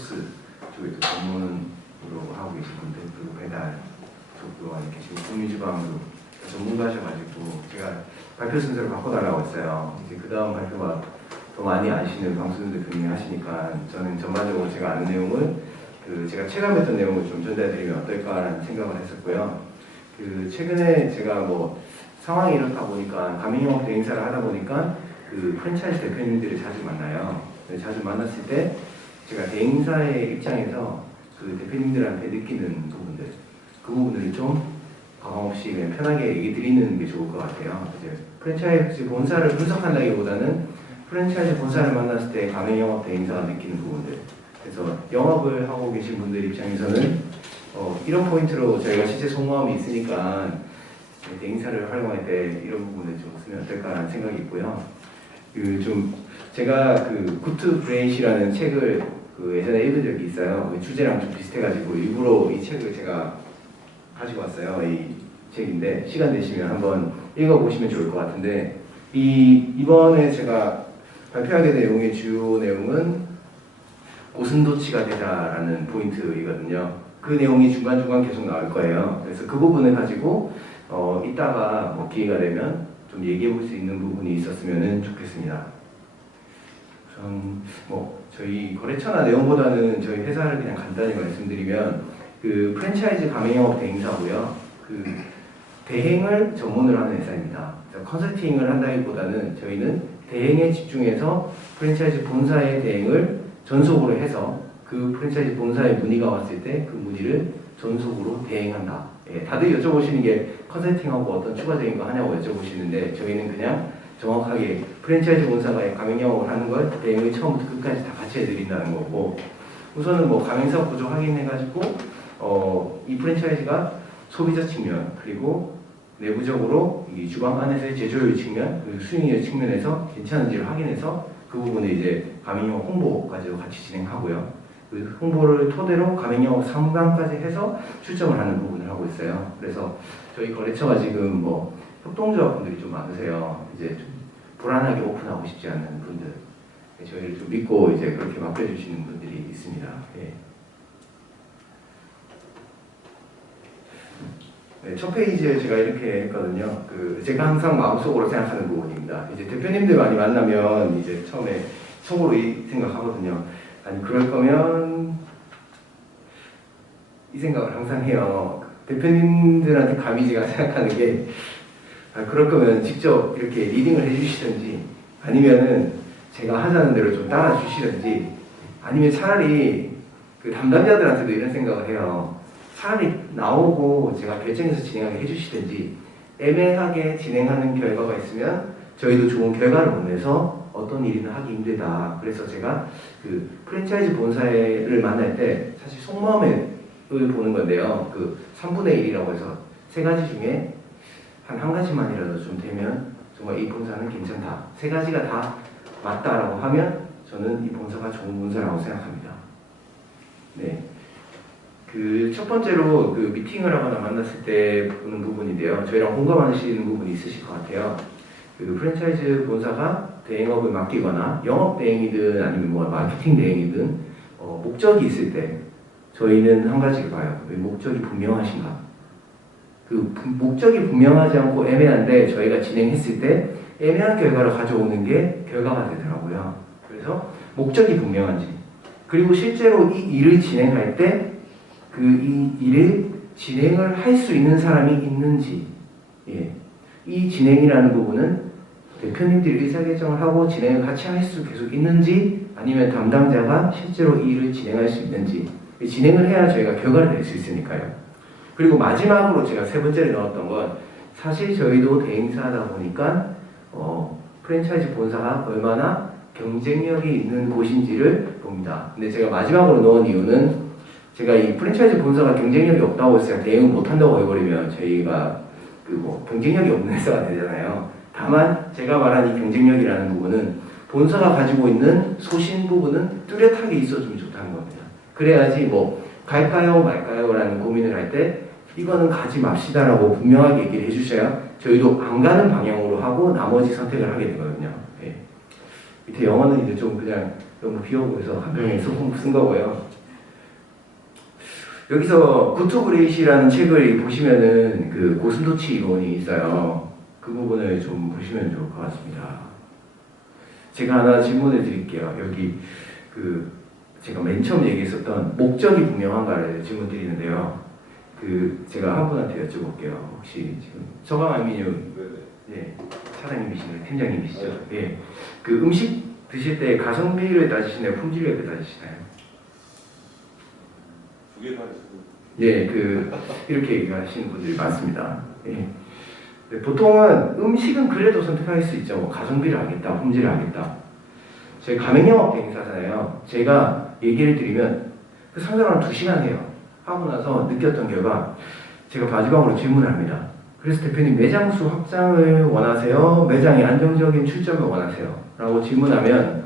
소스 쪽에 또 전문으로 하고 계신 분들, 그리고 배달 쪽으로 계시고 공유주방으로 전문가셔가지고 제가 발표 순서를 바꿔달라고 했어요. 이제 그 다음 발표가 더 많이 아시는 방수준 대표님이 하시니까 저는 전반적으로 제가 아는 내용을 제가 체감했던 내용을 좀 전달해드리면 어떨까라는 생각을 했었고요. 최근에 제가 뭐 상황이 이렇다 보니까 가맹영업 대행사를 하다 보니까 프랜차이즈 대표님들을 자주 만나요. 자주 만났을 때 제가 대행사의 입장에서 대표님들한테 느끼는 부분들, 그 부분들을 좀 가감 없이 그냥 편하게 얘기 드리는 게 좋을 것 같아요. 이제 프랜차이즈 본사를 분석한다기보다는 프랜차이즈 본사를 만났을 때 가맹영업 대행사가 느끼는 부분들, 그래서 영업을 하고 계신 분들 입장에서는 이런 포인트로 저희가 실제 속마음이 있으니까 대행사를 활용할 때 이런 부분을 좀 쓰면 어떨까라는 생각이 있고요. 제가 굿투 브레인이라는 책을 예전에 읽은 적이 있어요. 주제랑 좀 비슷해가지고 일부러 이 책을 제가 가지고 왔어요. 이 책인데 시간 되시면 한번 읽어보시면 좋을 것 같은데 이번에 제가 발표하게 된 내용의 주요 내용은 고슴도치가 되자라는 포인트이거든요. 그 내용이 중간중간 계속 나올 거예요. 그래서 그 부분을 가지고 이따가 뭐 기회가 되면 좀 얘기해 볼 수 있는 부분이 있었으면 좋겠습니다. 우선 뭐 저희 거래처나 내용보다는 저희 회사를 그냥 간단히 말씀드리면 프랜차이즈 가맹영업 대행사고요. 대행을 전문으로 하는 회사입니다. 컨설팅을 한다기보다는 저희는 대행에 집중해서 프랜차이즈 본사의 대행을 전속으로 해서 그 프랜차이즈 본사에 문의가 왔을 때 그 문의를 전속으로 대행한다. 다들 여쭤보시는 게 컨설팅하고 어떤 추가적인 거 하냐고 여쭤보시는데 저희는 그냥 정확하게 프랜차이즈 본사가 가맹영업을 하는 걸 대행을 처음부터 끝까지 다 같이 해드린다는 거고, 우선은 뭐 가맹사업 구조 확인해가지고 이 프랜차이즈가 소비자 측면, 그리고 내부적으로 이 주방 안에서의 제조율 측면, 그리고 수익률 측면에서 괜찮은지를 확인해서 그 부분을 이제 가맹영업 홍보까지도 같이 진행하고요. 그 홍보를 토대로 가맹영업 상담까지 해서 출점을 하는 부분을 하고 있어요. 그래서 저희 거래처가 지금 뭐 협동조합분들이 좀 많으세요. 이제 좀 불안하게 오픈하고 싶지 않는 분들, 저희를 좀 믿고 이제 그렇게 맡겨주시는 분들이 있습니다. 예. 네, 첫 페이지에 제가 이렇게 했거든요. 제가 항상 마음속으로 생각하는 부분입니다. 이제 대표님들 많이 만나면 이제 처음에 속으로 이 생각하거든요. 아니 그럴 거면 이 생각을 항상 해요. 대표님들한테 감히 제가 생각하는 게 그럴 거면 직접 이렇게 리딩을 해주시든지 아니면은 제가 하자는 대로 좀 따라 주시든지 아니면 차라리 담당자들한테도 이런 생각을 해요. 차라리 나오고 제가 결정해서 진행하게 해주시든지 애매하게 진행하는 결과가 있으면 저희도 좋은 결과를 못 내서 어떤 일이나 하기 힘들다. 그래서 제가 프랜차이즈 본사를 만날 때 사실 속마음을 보는 건데요. 3분의 1이라고 해서 세 가지 중에 한 가지만이라도 좀 되면 정말 이 본사는 괜찮다. 세 가지가 다 맞다라고 하면 저는 이 본사가 좋은 본사라고 생각합니다. 네. 첫 번째로 미팅을 하거나 만났을 때 보는 부분인데요. 저희랑 공감하시는 부분이 있으실 것 같아요. 프랜차이즈 본사가 대행업을 맡기거나 영업 대행이든 아니면 뭐 마케팅 대행이든 목적이 있을 때 저희는 한 가지를 봐요. 왜 목적이 분명하신가? 목적이 분명하지 않고 애매한데 저희가 진행했을 때 애매한 결과를 가져오는 게 결과가 되더라고요. 그래서 목적이 분명한지, 그리고 실제로 이 일을 진행할 때 이 일을 진행을 할 수 있는 사람이 있는지, 이 진행이라는 부분은 대표님들이 의사결정을 하고 진행을 같이 할 수 계속 있는지 아니면 담당자가 실제로 이 일을 진행할 수 있는지, 진행을 해야 저희가 결과를 낼 수 있으니까요. 그리고 마지막으로 제가 세 번째로 넣었던 건 사실 저희도 대행사다 보니까 프랜차이즈 본사가 얼마나 경쟁력이 있는 곳인지를 봅니다. 근데 제가 마지막으로 넣은 이유는 제가 이 프랜차이즈 본사가 경쟁력이 없다고 했어요. 대응을 못한다고 해버리면 저희가 경쟁력이 없는 회사가 되잖아요. 다만 제가 말한 이 경쟁력이라는 부분은 본사가 가지고 있는 소신 부분은 뚜렷하게 있어주면 좋다는 겁니다. 그래야지 뭐 갈까요 말까요 라는 고민을 할 때 이거는 가지 맙시다라고 분명하게 얘기를 해주셔야 저희도 안 가는 방향으로 하고 나머지 선택을 하게 되거든요. 예. 밑에 영어는 이제 좀 그냥 너무 비어 보여서 한 병에 소금 쓴 거고요. 여기서 구투그레이시라는 책을 보시면은 그 고슴도치 이론이 있어요. 그 부분을 좀 보시면 좋을 것 같습니다. 제가 하나 질문을 드릴게요. 여기 그 제가 맨 처음 얘기했었던 목적이 분명한가를 질문 드리는데요. 그 제가 한 분한테 여쭤볼게요. 혹시 지금 서강 알미늄 예, 사장님이시나요? 팀장님이시죠? 예. 그 음식 드실 때 가성비를 따지시나요? 품질력을 따지시나요? 두 개 다 있어요. 예, 그 이렇게 얘기하시는 분들이 많습니다. 예. 네, 보통은 음식은 그래도 선택할 수 있죠. 뭐 가성비를 하겠다, 품질을 하겠다. 저희 가맹영업 대행사잖아요. 제가 얘기를 드리면 그 상담을 한 2시간 해요. 하고 나서 느꼈던 결과 제가 마지막으로 질문을 합니다. 그래서 대표님 매장 수 확장을 원하세요? 매장의 안정적인 출점을 원하세요? 라고 질문하면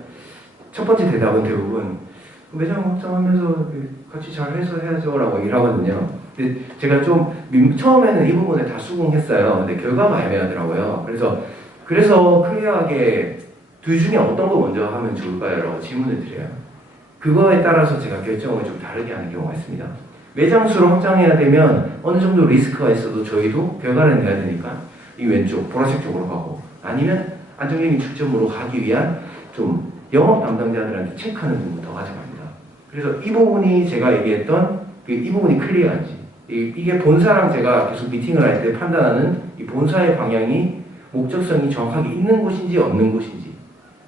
첫 번째 대답은 대부분 매장 확장하면서 같이 잘해서 해야죠 라고 얘기를 하거든요. 근데 제가 좀 처음에는 이 부분에 다 수긍했어요. 근데 결과가 애매하더라고요. 그래서 클리어하게 둘 중에 어떤 거 먼저 하면 좋을까요? 라고 질문을 드려요. 그거에 따라서 제가 결정을 좀 다르게 하는 경우가 있습니다. 매장 수를 확장해야 되면 어느 정도 리스크가 있어도 저희도 결과를 내야 되니까 이 왼쪽 보라색 쪽으로 가고, 아니면 안정적인 출점으로 가기 위한 좀 영업 담당자들한테 체크하는 부분부터 가져갑니다. 그래서 이 부분이 제가 얘기했던 이 부분이 클리어한지, 이게 본사랑 제가 계속 미팅을 할 때 판단하는 이 본사의 방향이 목적성이 정확하게 있는 곳인지 없는 곳인지,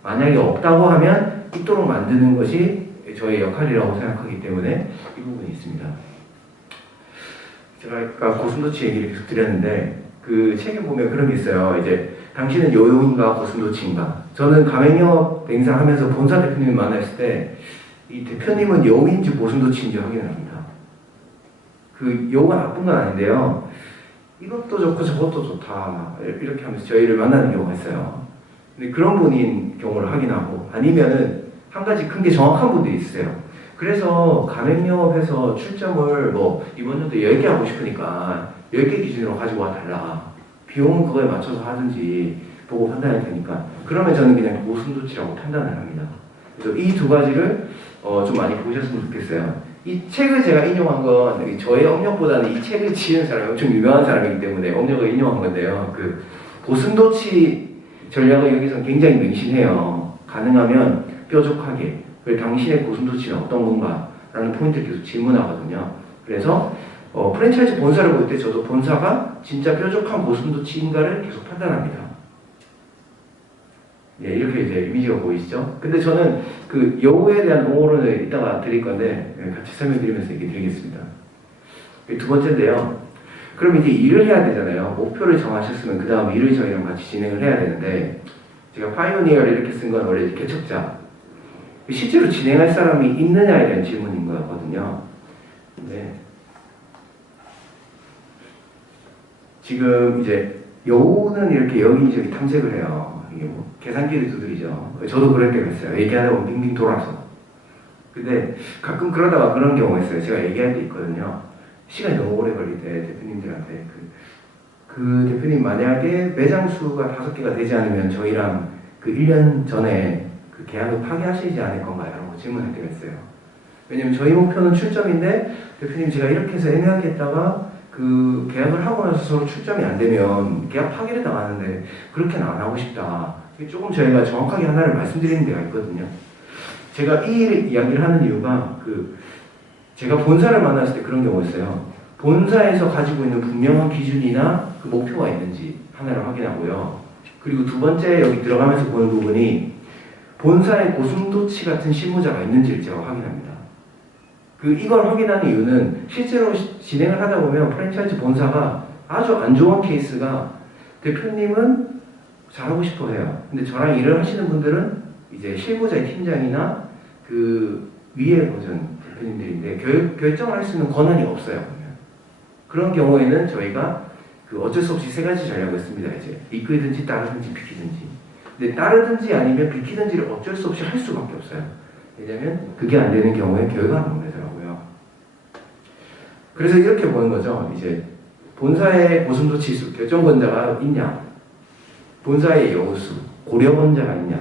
만약에 없다고 하면 있도록 만드는 것이 저의 역할이라고 생각하기 때문에 이 부분이 있습니다. 제가 아까 고슴도치 얘기를 계속 드렸는데 그 책에 보면 그런 게 있어요. 이제 당신은 요요인가 고슴도치인가? 저는 가맹영업 행사하면서 본사 대표님을 만났을 때 이 대표님은 여우인지 고슴도치인지 확인을 합니다. 그 여우가 나쁜 건 아닌데요. 이것도 좋고 저것도 좋다 이렇게 하면서 저희를 만나는 경우가 있어요. 근데 그런 분인 경우를 확인하고, 아니면은 한 가지 큰 게 정확한 분들이 있어요. 그래서 가맹영업에서 출점을 뭐 이번 연도에 10개 하고 싶으니까 10개 기준으로 가지고 와 달라. 비용은 그거에 맞춰서 하든지 보고 판단할 테니까. 그러면 저는 그냥 고슴도치라고 판단을 합니다. 그래서 이 두 가지를 좀 많이 보셨으면 좋겠어요. 이 책을 제가 인용한 건 저의 업력보다는 이 책을 지은 사람이 엄청 유명한 사람이기 때문에 업력을 인용한 건데요. 그 고슴도치 전략을 여기서 굉장히 맹신해요. 가능하면 뾰족하게. 그리고 당신의 고슴도치는 어떤 건가? 라는 포인트를 계속 질문하거든요. 그래서 프랜차이즈 본사를 볼 때 저도 본사가 진짜 뾰족한 고슴도치인가를 계속 판단합니다. 예, 이렇게 이제 이미지가 보이시죠? 근데 저는 그 여우에 대한 옹호론을 이따가 드릴 건데 같이 설명드리면서 얘기 드리겠습니다. 두 번째인데요. 그럼 이제 일을 해야 되잖아요. 목표를 정하셨으면 그 다음 일을 저희랑 같이 진행을 해야 되는데, 제가 파이오니어를 이렇게 쓴 건 원래 개척자, 실제로 진행할 사람이 있느냐에 대한 질문인 거거든요. 네. 지금 이제 여우는 이렇게 여기저기 탐색을 해요. 이게 뭐 계산기를 두드리죠. 저도 그럴 때가 있어요. 얘기하다 보면 빙빙 돌아서. 근데 가끔 그러다가 그런 경우가 있어요. 제가 얘기할 때 있거든요. 시간이 너무 오래 걸릴 때 대표님들한테 그 대표님 만약에 매장 수가 5개가 되지 않으면 저희랑 그 1년 전에 그 계약을 파기하시지 않을 건가요? 라고 질문할 때가 있어요. 왜냐면 저희 목표는 출점인데 대표님 제가 이렇게 해서 애매하게 했다가 그 계약을 하고 나서 서로 출점이 안 되면 계약 파기를 당하는데 그렇게는 안 하고 싶다. 조금 저희가 정확하게 하나를 말씀드리는 데가 있거든요. 제가 이 이야기를 하는 이유가 제가 본사를 만났을 때 그런 경우가 있어요. 본사에서 가지고 있는 분명한 기준이나 그 목표가 있는지 하나를 확인하고요. 그리고 두 번째 여기 들어가면서 보는 부분이 본사의 고슴도치 같은 실무자가 있는지를 제가 확인합니다. 이걸 확인하는 이유는 실제로 진행을 하다 보면 프랜차이즈 본사가 아주 안 좋은 케이스가 대표님은 잘하고 싶어 해요. 근데 저랑 일을 하시는 분들은 이제 실무자의 팀장이나 그 위에 버전 대표님들인데 결정을 할 수 있는 권한이 없어요. 그런 경우에는 저희가 어쩔 수 없이 3가지 전략을 씁니다. 이제 이끌든지 따르든지 비키든지. 근데 따르든지 아니면 비키든지를 어쩔 수 없이 할 수밖에 없어요. 왜냐면 그게 안 되는 경우에 결과가 안 되더라고요. 그래서 이렇게 보는 거죠. 이제 본사의 고슴도치 수, 결정권자가 있냐, 본사의 여우수, 고려권자가 있냐.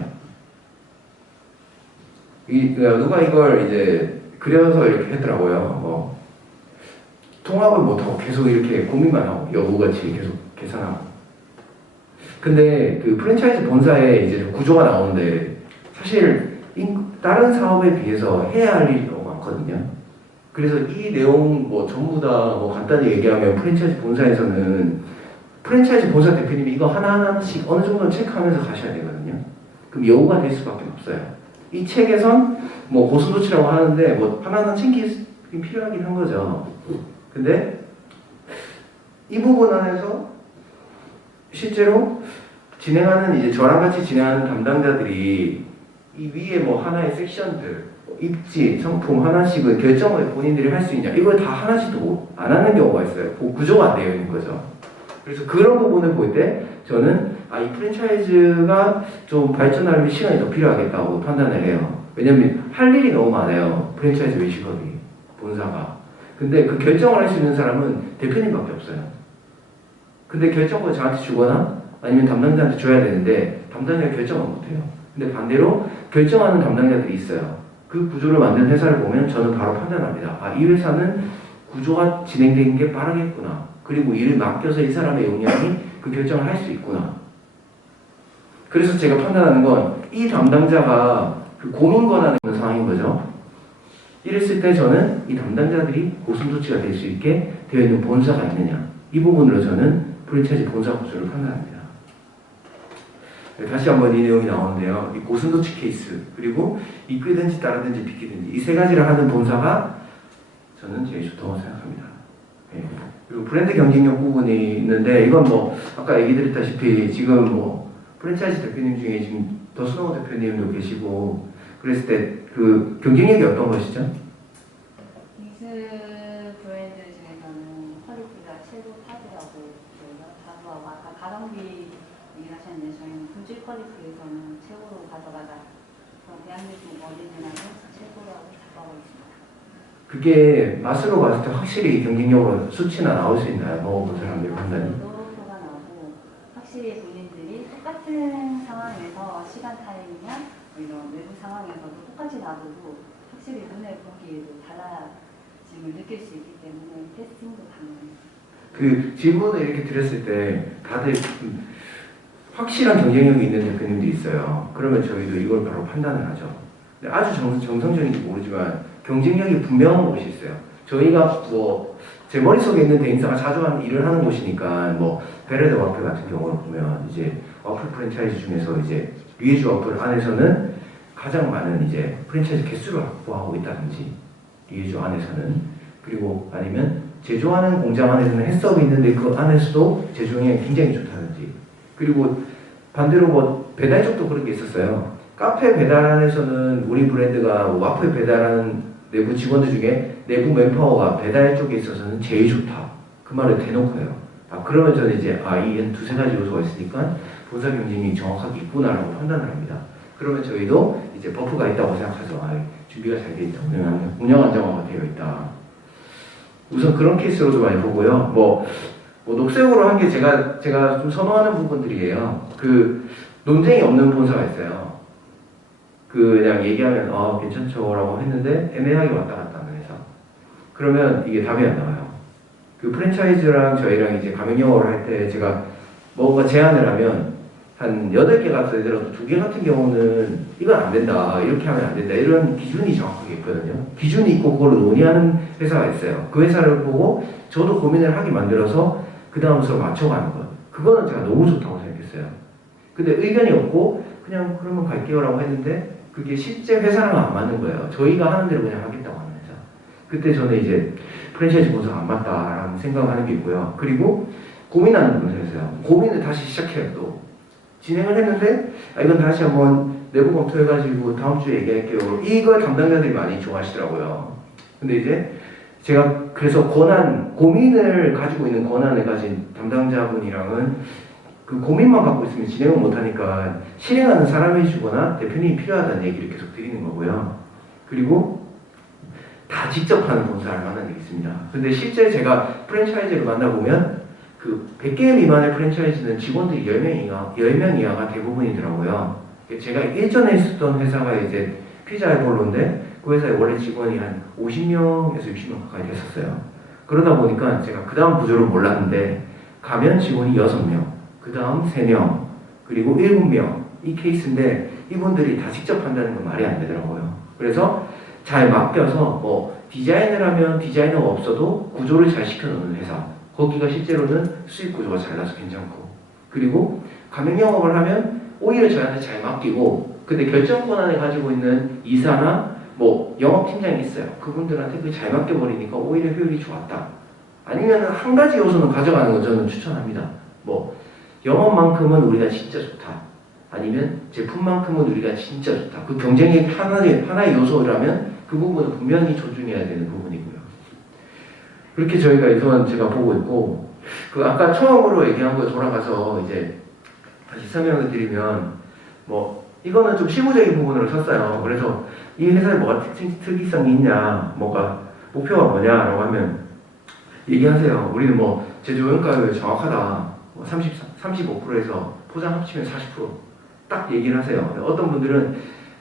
누가 이걸 이제 그려서 이렇게 했더라고요. 통합을 못하고 계속 이렇게 고민만 하고 여우같이 계속 계산하고. 근데 그 프랜차이즈 본사에 이제 구조가 나오는데 사실 다른 사업에 비해서 해야 할 일이 너무 많거든요. 그래서 이 내용 뭐 전부 다 뭐 간단히 얘기하면 프랜차이즈 본사에서는 프랜차이즈 본사 대표님이 이거 하나하나씩 어느 정도 체크하면서 가셔야 되거든요. 그럼 여우가 될 수밖에 없어요. 이 책에선 뭐 고스도치라고 하는데 뭐 하나하나 챙기기 필요하긴 한 거죠. 근데 이 부분 안에서 실제로 진행하는 이제 저랑 같이 진행하는 담당자들이 이 위에 뭐 하나의 섹션들 입지, 상품 하나씩은 결정을 본인들이 할 수 있냐 이걸 다 하나씩도 안 하는 경우가 있어요. 구조가 안 되어 있는 거죠. 그래서 그런 부분을 볼 때 저는 이 프랜차이즈가 좀 발전하려면 시간이 더 필요하겠다고 판단을 해요. 왜냐면 할 일이 너무 많아요. 프랜차이즈 외식업이 본사가. 근데 그 결정을 할 수 있는 사람은 대표님밖에 없어요. 근데 결정권을 저한테 주거나 아니면 담당자한테 줘야 되는데 담당자가 결정을 못해요. 근데 반대로 결정하는 담당자들이 있어요. 그 구조를 만든 회사를 보면 저는 바로 판단합니다. 이 회사는 구조가 진행된 게 빠르겠구나. 그리고 일을 맡겨서 이 사람의 역량이 그 결정을 할 수 있구나. 그래서 제가 판단하는 건 이 담당자가 그 고민 권한이 있는 상황인 거죠. 이랬을 때 저는 이 담당자들이 고슴도치가 될 수 있게 되어 있는 본사가 있느냐. 이 부분으로 저는 프랜차이즈 본사 구조를 판단합니다. 다시 한번 이 내용이 나오는데요. 이 고슴도치 케이스, 그리고 이끌든지 따르든지 비키든지 이 세 가지를 하는 본사가 저는 제일 좋다고 생각합니다. 그리고 브랜드 경쟁력 부분이 있는데 이건 뭐 아까 얘기 드렸다시피 지금 뭐 프랜차이즈 대표님 중에 지금 더스노우 대표님도 계시고 그랬을 때 그 경쟁력이 어떤 것이죠? 믹스 브랜드 중에서는 퀄리티가 최고 탑이라고 저희가 자부하고 아까 가성비 얘기를 하셨는데 저희는 품질 퀄리티에서는 최고로 가져가자. 대한민국 어디지나도 최고라고 자부하고 있습니다. 그게 맛으로 봤을 때 확실히 경쟁력으로 수치나 나올 수 있나요? 먹어본 사람들이 판단이? 노로가 나오고 확실히 본인들이 똑같은 상황에서 시간 타임이나 이런 외부 상황에서도 똑같이 놔둬도 확실히 눈에 보기에도 달라짐을 느낄 수 있기 때문에 테스팅도 가능합니다. 그 질문을 이렇게 드렸을 때 다들 확실한 경쟁력이 있는 대표님들이 있어요. 그러면 저희도 이걸 바로 판단을 하죠. 근데 아주 정성적인지 모르지만 경쟁력이 분명한 곳이 있어요. 저희가 뭐 제 머릿속에 있는 대행사가 자주 하는 일을 하는 곳이니까 뭐 베레드 와플 같은 경우를 보면 이제 와플 프랜차이즈 중에서 이제 리에주 와플 안에서는 가장 많은 이제 프랜차이즈 개수를 확보하고 있다든지 리에주 안에서는 그리고 아니면 제조하는 공장 안에서는 햇섭이 있는데 그 안에서도 제조형이 굉장히 좋다든지 그리고 반대로 뭐 배달 쪽도 그런 게 있었어요. 카페 배달 안에서는 우리 브랜드가 와플 배달하는 내부 직원들 중에 내부 맨파워가 배달 쪽에 있어서는 제일 좋다. 그 말을 대놓고 해요. 그러면 저는 이제 이 두세 가지 요소가 있으니까 본사 경쟁이 정확하게 있구나라고 판단을 합니다. 그러면 저희도 이제 버프가 있다고 생각하죠. 준비가 잘 돼 있다. 운영 안정화가 되어 있다. 우선 그런 케이스로도 많이 보고요. 뭐 녹색으로 한 게 제가 좀 선호하는 부분들이에요. 그 논쟁이 없는 본사가 있어요. 그냥 얘기하면 괜찮죠라고 했는데 애매하게 왔다 갔다 하는 회사. 그러면 이게 답이 안 나와요. 그 프랜차이즈랑 저희랑 이제 가맹 영어를 할 때 제가 뭔가 제안을 하면 한 8개 같은 애들은 2개 같은 경우는 이건 안 된다. 이렇게 하면 안 된다. 이런 기준이 정확하게 있거든요. 기준이 있고 그걸로 논의하는 회사가 있어요. 그 회사를 보고 저도 고민을 하게 만들어서 그 다음 서로 맞춰가는 것. 그거는 제가 너무 좋다고 생각했어요. 근데 의견이 없고 그냥 그러면 갈게요라고 했는데 그게 실제 회사랑 안 맞는 거예요. 저희가 하는 대로 그냥 하겠다고 하는 회사. 그때 저는 이제 프랜차이즈 본사가 안 맞다라는 생각을 하는 게 있고요. 그리고 고민하는 본사였어요. 고민을 다시 시작해요. 또 진행을 했는데 이건 다시 한번 내부 검토해가지고 다음 주에 얘기할게요. 이걸 담당자들이 많이 좋아하시더라고요. 근데 이제 제가 그래서 고민을 가지고 있는 권한을 가진 담당자분이랑은 그 고민만 갖고 있으면 진행을 못하니까 실행하는 사람이 주거나 대표님이 필요하다는 얘기를 계속 드리는 거고요. 그리고 다 직접 하는 본사를 만난 적이 있습니다. 근데 실제 제가 프랜차이즈를 만나보면 그 100개 미만의 프랜차이즈는 직원들이 10명 이하가 대부분이더라고요. 제가 일전에 있었던 회사가 이제 피자 에볼로인데 그 회사에 원래 직원이 한 50명에서 60명 가까이 됐었어요. 그러다 보니까 제가 그 다음 구조를 몰랐는데 가면 직원이 6명, 그 다음 3명, 그리고 7명 이 케이스인데 이분들이 다 직접 한다는 건 말이 안 되더라고요. 그래서 잘 맡겨서 뭐 디자인을 하면 디자이너가 없어도 구조를 잘 시켜놓는 회사, 거기가 실제로는 수익 구조가 잘 나서 괜찮고, 그리고 가맹 영업을 하면 오히려 저한테 잘 맡기고, 근데 결정 권한을 가지고 있는 이사나 뭐 영업팀장이 있어요. 그분들한테 그 잘 맡겨버리니까 오히려 효율이 좋았다. 아니면 한 가지 요소는 가져가는 거 저는 추천합니다. 뭐 영업만큼은 우리가 진짜 좋다. 아니면 제품만큼은 우리가 진짜 좋다. 그 경쟁의 하나의 요소라면 그 부분은 분명히 존중해야 되는 부분이고요. 그렇게 저희가 우선 제가 보고 있고, 그 아까 처음으로 얘기한 거에 돌아가서 이제 다시 설명을 드리면, 뭐 이거는 좀 실무적인 부분으로 쳤어요. 그래서 이 회사에 뭐가 특이성이 있냐, 뭐가 목표가 뭐냐라고 하면 얘기하세요. 우리는 뭐 제조 원가율 정확하다. 뭐 35%에서 포장 합치면 40%딱 얘기를 하세요. 어떤 분들은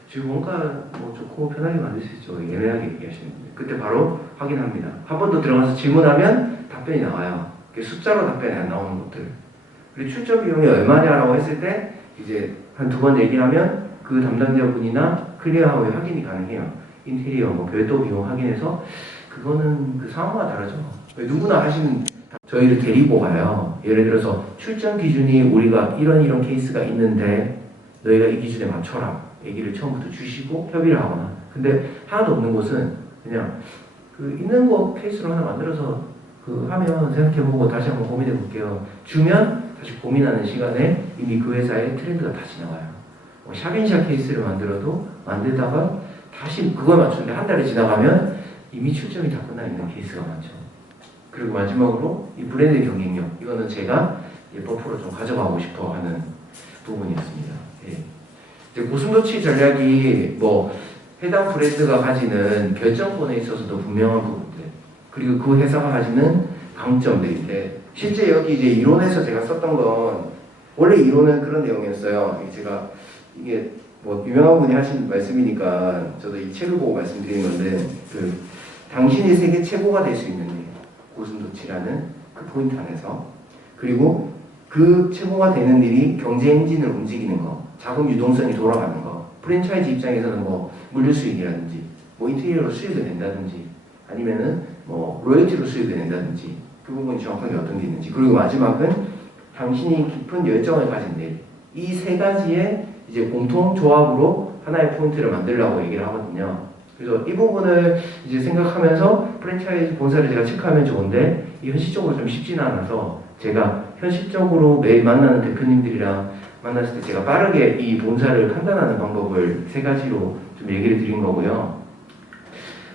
지금 원가 뭐 좋고 편하게 만들 수 있죠. 애매하게 얘기하시는 분들. 그때 바로 확인합니다. 한 번 더 들어가서 질문하면 답변이 나와요. 숫자로 답변이 안 나오는 것들. 그리고 출처 비용이 얼마냐라고 했을 때 이제 한 2번 얘기하면 그 담당자분이나 클리어하우에 확인이 가능해요. 인테리어 뭐 별도 비용 확인해서 그거는 그 상황마다 다르죠. 누구나 하시는, 저희를 데리고 가요. 예를 들어서 출전 기준이 우리가 이런 케이스가 있는데 너희가 이 기준에 맞춰라 얘기를 처음부터 주시고 협의를 하거나, 근데 하나도 없는 곳은 그냥 그 있는 거 케이스로 하나 만들어서 그 하면 생각해보고 다시 한번 고민해볼게요 주면 다시 고민하는 시간에 이미 그 회사의 트렌드가 다 지나가요. 뭐 샵인샵 케이스를 만들어도 만들다가 다시 그걸 맞추는데 한 달이 지나가면 이미 출점이 다 끝나 있는 케이스가 많죠. 그리고 마지막으로 이 브랜드 경쟁력, 이거는 제가 버프로 좀 가져가고 싶어 하는 부분이었습니다. 예. 이제 고슴도치 전략이 뭐 해당 브랜드가 가지는 결정권에 있어서도 분명한 부분들, 그리고 그 회사가 가지는 강점들인데, 실제 여기 이제 이론에서 제가 썼던 건 원래 이론은 그런 내용이었어요. 제가 이게 뭐 유명한 분이 하신 말씀이니까 저도 이 책을 보고 말씀드리는 건데, 그 당신이 세계 최고가 될 수 있는 일, 고슴도치라는 그 포인트 안에서, 그리고 그 최고가 되는 일이 경제 엔진을 움직이는 거, 자금 유동성이 돌아가는 거, 프랜차이즈 입장에서는 뭐 물류 수익이라든지, 뭐 인테리어로 수익을 낸다든지, 아니면은 뭐 로열티로 수익을 낸다든지, 그 부분이 정확하게 어떤 게 있는지, 그리고 마지막은 당신이 깊은 열정을 가진 일, 이 세 가지의 이제 공통 조합으로 하나의 포인트를 만들려고 얘기를 하거든요. 그래서 이 부분을 이제 생각하면서 프랜차이즈 본사를 제가 체크하면 좋은데, 이 현실적으로 좀 쉽지는 않아서 제가 현실적으로 매일 만나는 대표님들이랑 만났을 때 제가 빠르게 이 본사를 판단하는 방법을 3가지로 좀 얘기를 드린 거고요.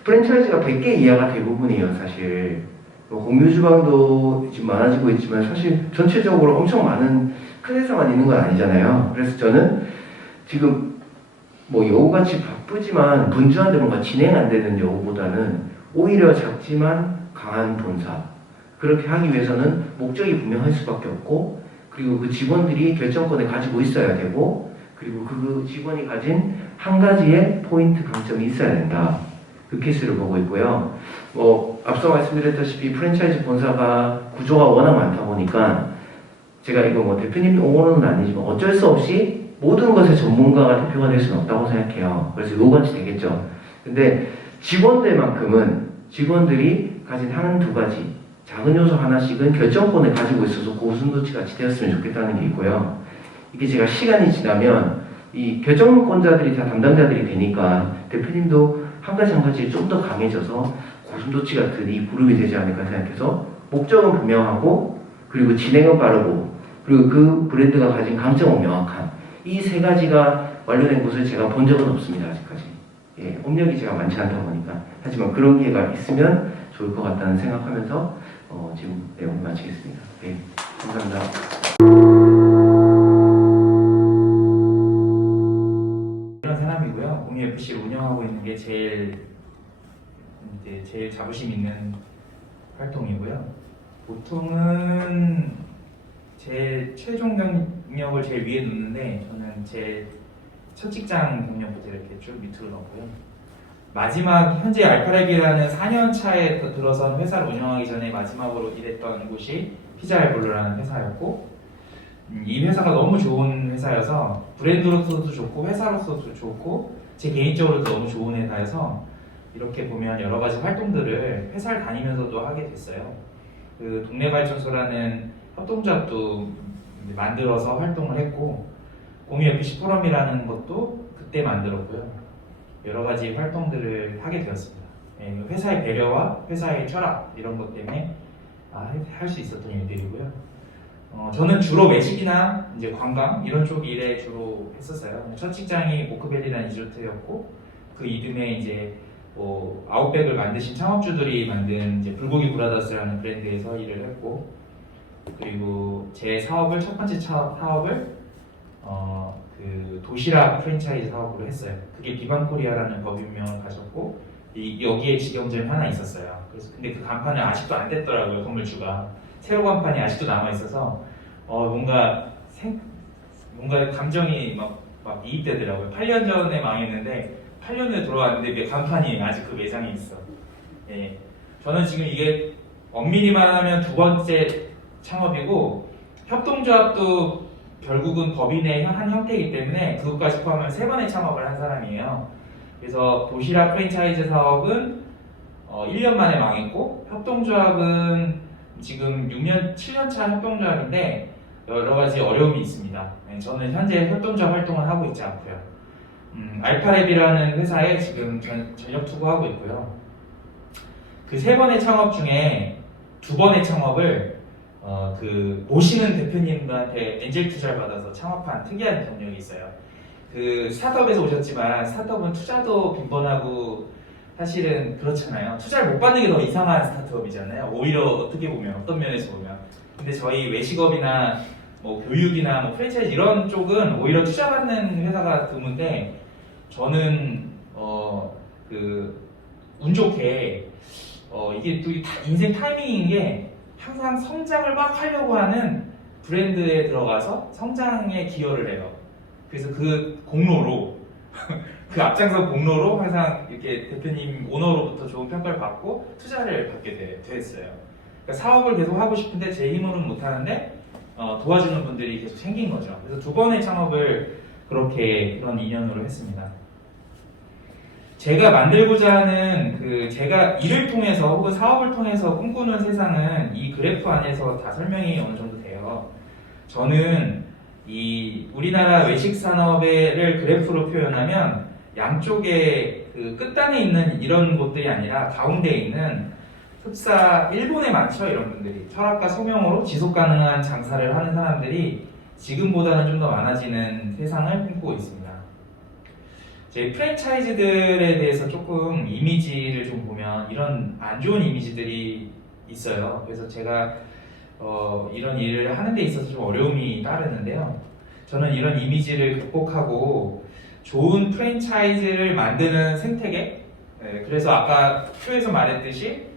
프랜차이즈가 100개 이하가 대부분이에요, 사실. 뭐 공유 주방도 지금 많아지고 있지만 사실 전체적으로 엄청 많은 큰 회사만 있는 건 아니잖아요. 그래서 저는 지금 뭐 여우같이 바쁘지만 분주한데 뭔가 진행 안 되는 여우보다는 오히려 작지만 강한 본사, 그렇게 하기 위해서는 목적이 분명할 수밖에 없고, 그리고 그 직원들이 결정권을 가지고 있어야 되고, 그리고 그 직원이 가진 한 가지의 포인트 강점이 있어야 된다. 그 케이스를 보고 있고요. 뭐 앞서 말씀드렸다시피 프랜차이즈 본사가 구조가 워낙 많다 보니까 제가 이거 뭐 대표님 옹호는 아니지만 어쩔 수 없이 모든 것의 전문가가 대표가 될 수는 없다고 생각해요. 그래서 요같이 되겠죠. 근데 직원들만큼은 직원들이 가진 한 두 가지 작은 요소 하나씩은 결정권을 가지고 있어서 고슴도치 같이 되었으면 좋겠다는 게 있고요. 이게 제가 시간이 지나면 이 결정권자들이 다 담당자들이 되니까 대표님도 한 가지 한 가지 좀 더 강해져서 고슴도치 같은 이 그룹이 되지 않을까 생각해서, 목적은 분명하고, 그리고 진행은 빠르고, 그리고 그 브랜드가 가진 강점은 명확한 이 3가지가 완료된 곳을 제가 본 적은 없습니다, 아직까지. 예, 업력이 제가 많지 않다 보니까. 하지만 그런 기회가 있으면 좋을 것 같다는 생각하면서 지금 내용을 마치겠습니다. 네, 감사합니다. 이런 사람이고요. 공유 FC를 운영하고 있는 게 제일 자부심 있는 활동이고요. 보통은 제 최종 경력을 제일 위에 놓는데, 저는 제 첫 직장 경력부터 이렇게 쭉 밑으로 넣고요. 마지막 현재 알파랩이라는 4년 차에 들어선 회사를 운영하기 전에 마지막으로 일했던 곳이 피자알볼로라는 회사였고, 이 회사가 너무 좋은 회사여서 브랜드로서도 좋고 회사로서도 좋고 제 개인적으로도 너무 좋은 회사여서 이렇게 보면 여러 가지 활동들을 회사를 다니면서도 하게 됐어요. 그 동네 발전소라는 협동조합도 만들어서 활동을 했고, 공유 FC 포럼이라는 것도 그때 만들었고요. 여러 가지 활동들을 하게 되었습니다. 예, 회사의 배려와 회사의 철학 이런 것 때문에 할 수 있었던 일들이고요. 저는 주로 외식이나 이제 관광 이런 쪽 일에 주로 했었어요. 첫 직장이 모크밸리라는 리조트였고, 그 이듬해 이제 아웃백을 만드신 창업주들이 만든 이제 불고기 브라더스라는 브랜드에서 일을 했고, 그리고 제 사업을 첫 번째 사업을 그 도시락 프랜차이즈 사업으로 했어요. 그게 비방코리아라는 법인명을 가졌고, 여기에 직영점이 하나 있었어요. 그래서 근데 그 간판은 아직도 안 됐더라고요. 건물주가 세로 간판이 아직도 남아 있어서 뭔가 감정이 막 이입되더라고요. 8년 전에 망했는데 8년 후에 돌아왔는데 간판이 아직 그 매장에 있어. 예. 저는 지금 이게 엄밀히 말하면 두 번째 창업이고, 협동조합도 결국은 법인의 한 형태이기 때문에 그것까지 포함하면 세 번의 창업을 한 사람이에요. 그래서 도시락 프랜차이즈 사업은 1년 만에 망했고, 협동조합은 지금 7년 차 협동조합인데 여러 가지 어려움이 있습니다. 저는 현재 협동조합 활동을 하고 있지 않고요. 알파랩이라는 회사에 지금 전력 투구하고 있고요. 그 세 번의 창업 중에 두 번의 창업을 그 모시는 대표님한테 엔젤 투자를 받아서 창업한 특이한 경력이 있어요. 그 스타트업에서 오셨지만 스타트업은 투자도 빈번하고 사실은 그렇잖아요. 투자를 못 받는 게 더 이상한 스타트업이잖아요. 오히려 어떻게 보면 어떤 면에서 보면. 근데 저희 외식업이나 뭐 교육이나 뭐 프랜차이즈 이런 쪽은 오히려 투자받는 회사가 드문데, 저는 그 운 좋게 이게 또 인생 타이밍인 게 항상 성장을 막 하려고 하는 브랜드에 들어가서 성장에 기여를 해요. 그래서 그 공로로 그 앞장서 공로로 항상 이렇게 대표님 오너로부터 좋은 평가를 받고 투자를 받게 됐어요. 그러니까 사업을 계속 하고 싶은데 제 힘으로는 못 하는데 도와주는 분들이 계속 생긴 거죠. 그래서 두 번의 창업을 그런 인연으로 했습니다. 제가 만들고자 하는 제가 일을 통해서 혹은 사업을 통해서 꿈꾸는 세상은 이 그래프 안에서 다 설명이 어느 정도 돼요. 저는 이 우리나라 외식 산업을 그래프로 표현하면 양쪽에 그 끝단에 있는 이런 곳들이 아니라 가운데에 있는 흡사, 일본에 많죠. 이런 분들이 철학과 소명으로 지속 가능한 장사를 하는 사람들이 지금보다는 좀 더 많아지는 세상을 꿈꾸고 있습니다. 제 프랜차이즈들에 대해서 조금 이미지를 좀 보면 이런 안 좋은 이미지들이 있어요. 그래서 제가 이런 일을 하는 데 있어서 좀 어려움이 따르는데요. 저는 이런 이미지를 극복하고 좋은 프랜차이즈를 만드는 생태계, 그래서 아까 표에서 말했듯이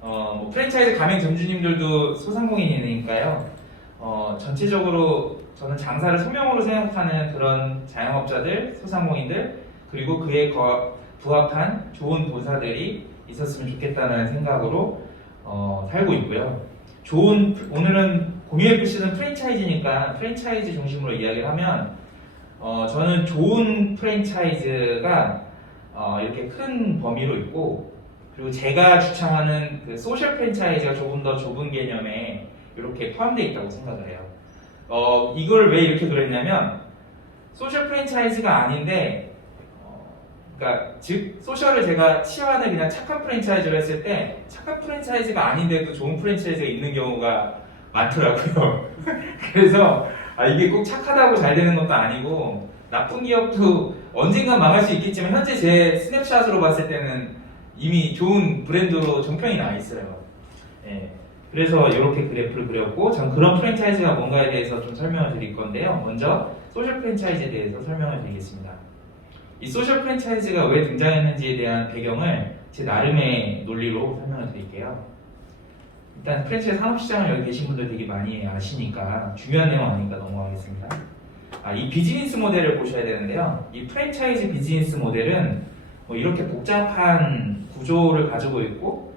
뭐 프랜차이즈 가맹 점주님들도 소상공인이니까요. 전체적으로 저는 장사를 소명으로 생각하는 그런 자영업자들, 소상공인들, 그리고 그에 부합한 좋은 본사들이 있었으면 좋겠다는 생각으로 살고 있고요. 오늘은 공유FC는 프랜차이즈니까 프랜차이즈 중심으로 이야기를 하면 저는 좋은 프랜차이즈가 이렇게 큰 범위로 있고, 그리고 제가 주창하는 그 소셜 프랜차이즈가 조금 더 좁은 개념에 이렇게 포함되어 있다고 생각을 해요. 이걸 왜 이렇게 그랬냐면, 소셜 프랜차이즈가 아닌데 그러니까 즉 소셜을 제가 치환을 그냥 착한 프랜차이즈로 했을 때 착한 프랜차이즈가 아닌데도 좋은 프랜차이즈가 있는 경우가 많더라고요. 그래서 이게 꼭 착하다고 잘 되는 것도 아니고, 나쁜 기업도 언젠간 망할 수 있겠지만 현재 제 스냅샷으로 봤을 때는 이미 좋은 브랜드로 정평이 나 있어요. 예. 그래서 이렇게 그래프를 그렸고, 전 그런 프랜차이즈가 뭔가에 대해서 좀 설명을 드릴 건데요. 먼저 소셜 프랜차이즈에 대해서 설명을 드리겠습니다. 이 소셜 프랜차이즈가 왜 등장했는지에 대한 배경을 제 나름의 논리로 설명을 드릴게요. 일단 프랜차이즈 산업시장을 여기 계신 분들 되게 많이 아시니까 중요한 내용 아니니까 넘어가겠습니다. 이 비즈니스 모델을 보셔야 되는데요. 이 프랜차이즈 비즈니스 모델은 뭐 이렇게 복잡한 구조를 가지고 있고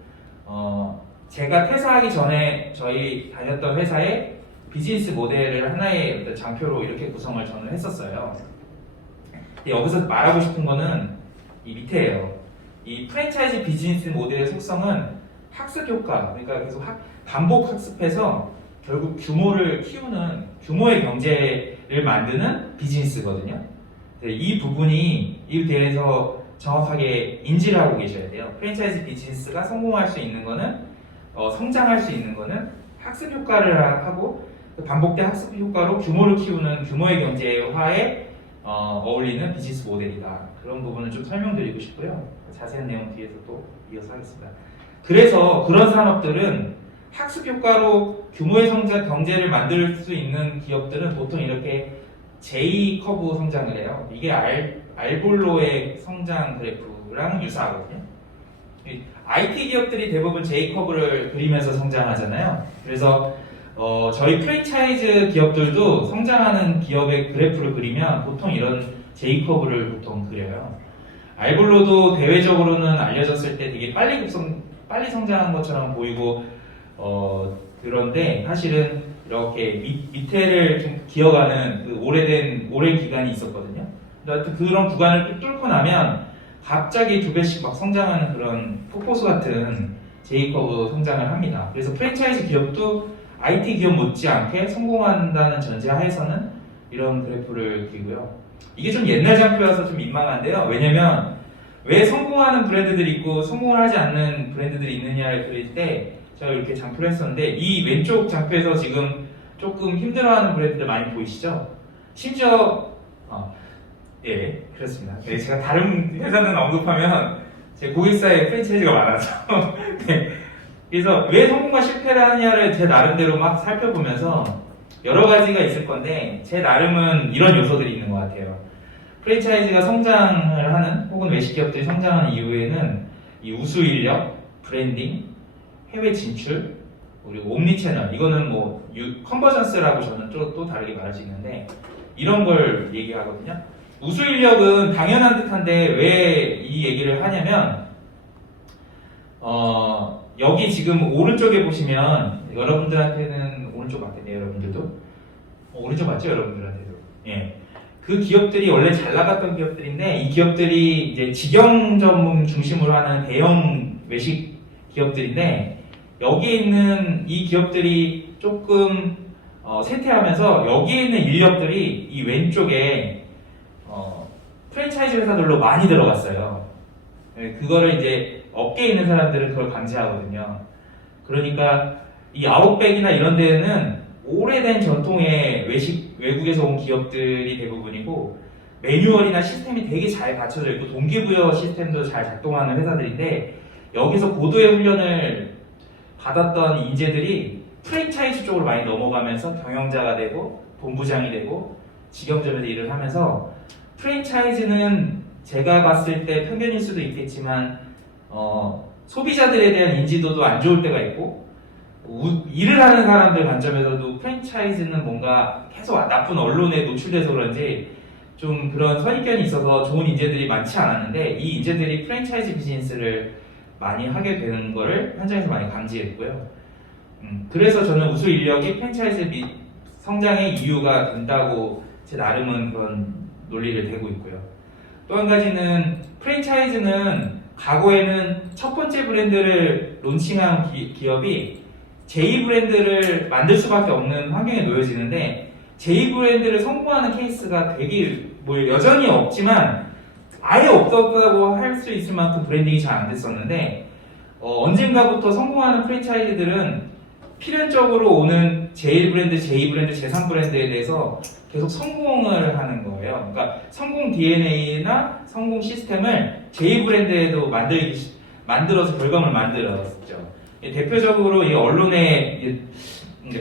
제가 퇴사하기 전에 저희 다녔던 회사의 비즈니스 모델을 하나의 어떤 장표로 이렇게 구성을 저는 했었어요. 근데 여기서 말하고 싶은 거는 이 밑에예요. 이 프랜차이즈 비즈니스 모델의 속성은 학습 효과, 그러니까 계속 반복 학습해서 결국 규모를 키우는 규모의 경제를 만드는 비즈니스거든요. 이 부분이 이 대해서 정확하게 인지를 하고 계셔야 돼요. 프랜차이즈 비즈니스가 성공할 수 있는 거는 성장할 수 있는 거는 학습 효과를 하고 반복된 학습 효과로 규모를 키우는 규모의 경제화에 어울리는 비즈니스 모델이다. 그런 부분을 좀 설명드리고 싶고요. 자세한 내용 뒤에서 또 이어서 하겠습니다. 그래서 그런 산업들은 학습 효과로 규모의 성장 경제를 만들 수 있는 기업들은 보통 이렇게 J 커브 성장을 해요. 이게 알볼로의 성장 그래프랑 유사하거든요. IT 기업들이 대부분 J 커브를 그리면서 성장하잖아요. 그래서 저희 프랜차이즈 기업들도 성장하는 기업의 그래프를 그리면 보통 이런 J 커브를 보통 그려요. 알볼로도 대외적으로는 알려졌을 때 되게 빨리 성장한 것처럼 보이고 그런데 사실은 이렇게 밑에를 좀 기어가는 그 오랜 기간이 있었거든요. 하여튼 그런 구간을 뚫고 나면 갑자기 2배씩 막 성장하는 그런 폭포수 같은 J커브 성장을 합니다. 그래서 프랜차이즈 기업도 IT 기업 못지않게 성공한다는 전제하에서는 이런 그래프를 그리고요. 이게 좀 옛날 장표여서 좀 민망한데요. 왜냐면 왜 성공하는 브랜드들이 있고 성공을 하지 않는 브랜드들이 있느냐를 그릴 때 제가 이렇게 장표를 했었는데 이 왼쪽 장표에서 지금 조금 힘들어하는 브랜드들 많이 보이시죠? 심지어 예, 그렇습니다. 네, 제가 다른 회사는 언급하면 제 고객사에 프랜차이즈가 많아서 네. 그래서 왜 성공과 실패를 하느냐를 제 나름대로 막 살펴보면서 여러 가지가 있을 건데 제 나름은 이런 요소들이 있는 것 같아요. 프랜차이즈가 성장을 하는 혹은 외식 기업들이 성장하는 이유에는 이 우수 인력, 브랜딩, 해외 진출, 그리고 옴니 채널, 이거는 뭐 컨버전스라고 저는 또 다르게 말할 수 있는데 이런 걸 얘기하거든요. 우수 인력은 당연한 듯한데 왜 이 얘기를 하냐면 여기 지금 오른쪽에 보시면 여러분들한테는 오른쪽 맞겠네요. 여러분들도 오른쪽 맞죠? 여러분들한테도 예. 그 기업들이 원래 잘 나갔던 기업들인데 이 기업들이 이제 직영 전문 중심으로 하는 대형 외식 기업들인데 여기에 있는 이 기업들이 조금 쇠퇴하면서 여기에 있는 인력들이 이 왼쪽에 프랜차이즈 회사들로 많이 들어갔어요. 그거를 이제 업계에 있는 사람들은 그걸 감지하거든요. 그러니까 이 아웃백이나 이런 데는 오래된 전통의 외국에서 온 기업들이 대부분이고 매뉴얼이나 시스템이 되게 잘 갖춰져 있고 동기부여 시스템도 잘 작동하는 회사들인데 여기서 고도의 훈련을 받았던 인재들이 프랜차이즈 쪽으로 많이 넘어가면서 경영자가 되고 본부장이 되고 직영점에서 일을 하면서 프랜차이즈는 제가 봤을 때 편견일 수도 있겠지만 소비자들에 대한 인지도도 안 좋을 때가 있고 일을 하는 사람들 관점에서도 프랜차이즈는 뭔가 계속 나쁜 언론에 노출돼서 그런지 좀 그런 선입견이 있어서 좋은 인재들이 많지 않았는데 이 인재들이 프랜차이즈 비즈니스를 많이 하게 되는 거를 현장에서 많이 감지했고요. 그래서 저는 우수 인력이 프랜차이즈 성장의 이유가 된다고 제 나름은 그런 논리를 대고 있고요. 또 한 가지는 프랜차이즈는 과거에는 첫 번째 브랜드를 론칭한 기업이 제2 브랜드를 만들 수밖에 없는 환경에 놓여지는데 제2 브랜드를 성공하는 케이스가 되게 뭐 여전히 없지만 아예 없었다고 할 수 있을 만큼 브랜딩이 잘 안 됐었는데 언젠가부터 성공하는 프랜차이즈들은 필연적으로 오는 제1 브랜드, 제2 브랜드, 제3 브랜드에 대해서 계속 성공을 하는 거예요. 그러니까 성공 DNA나 성공 시스템을 제2 브랜드에도 만들어서 결과물을 만들었죠. 대표적으로 이 언론에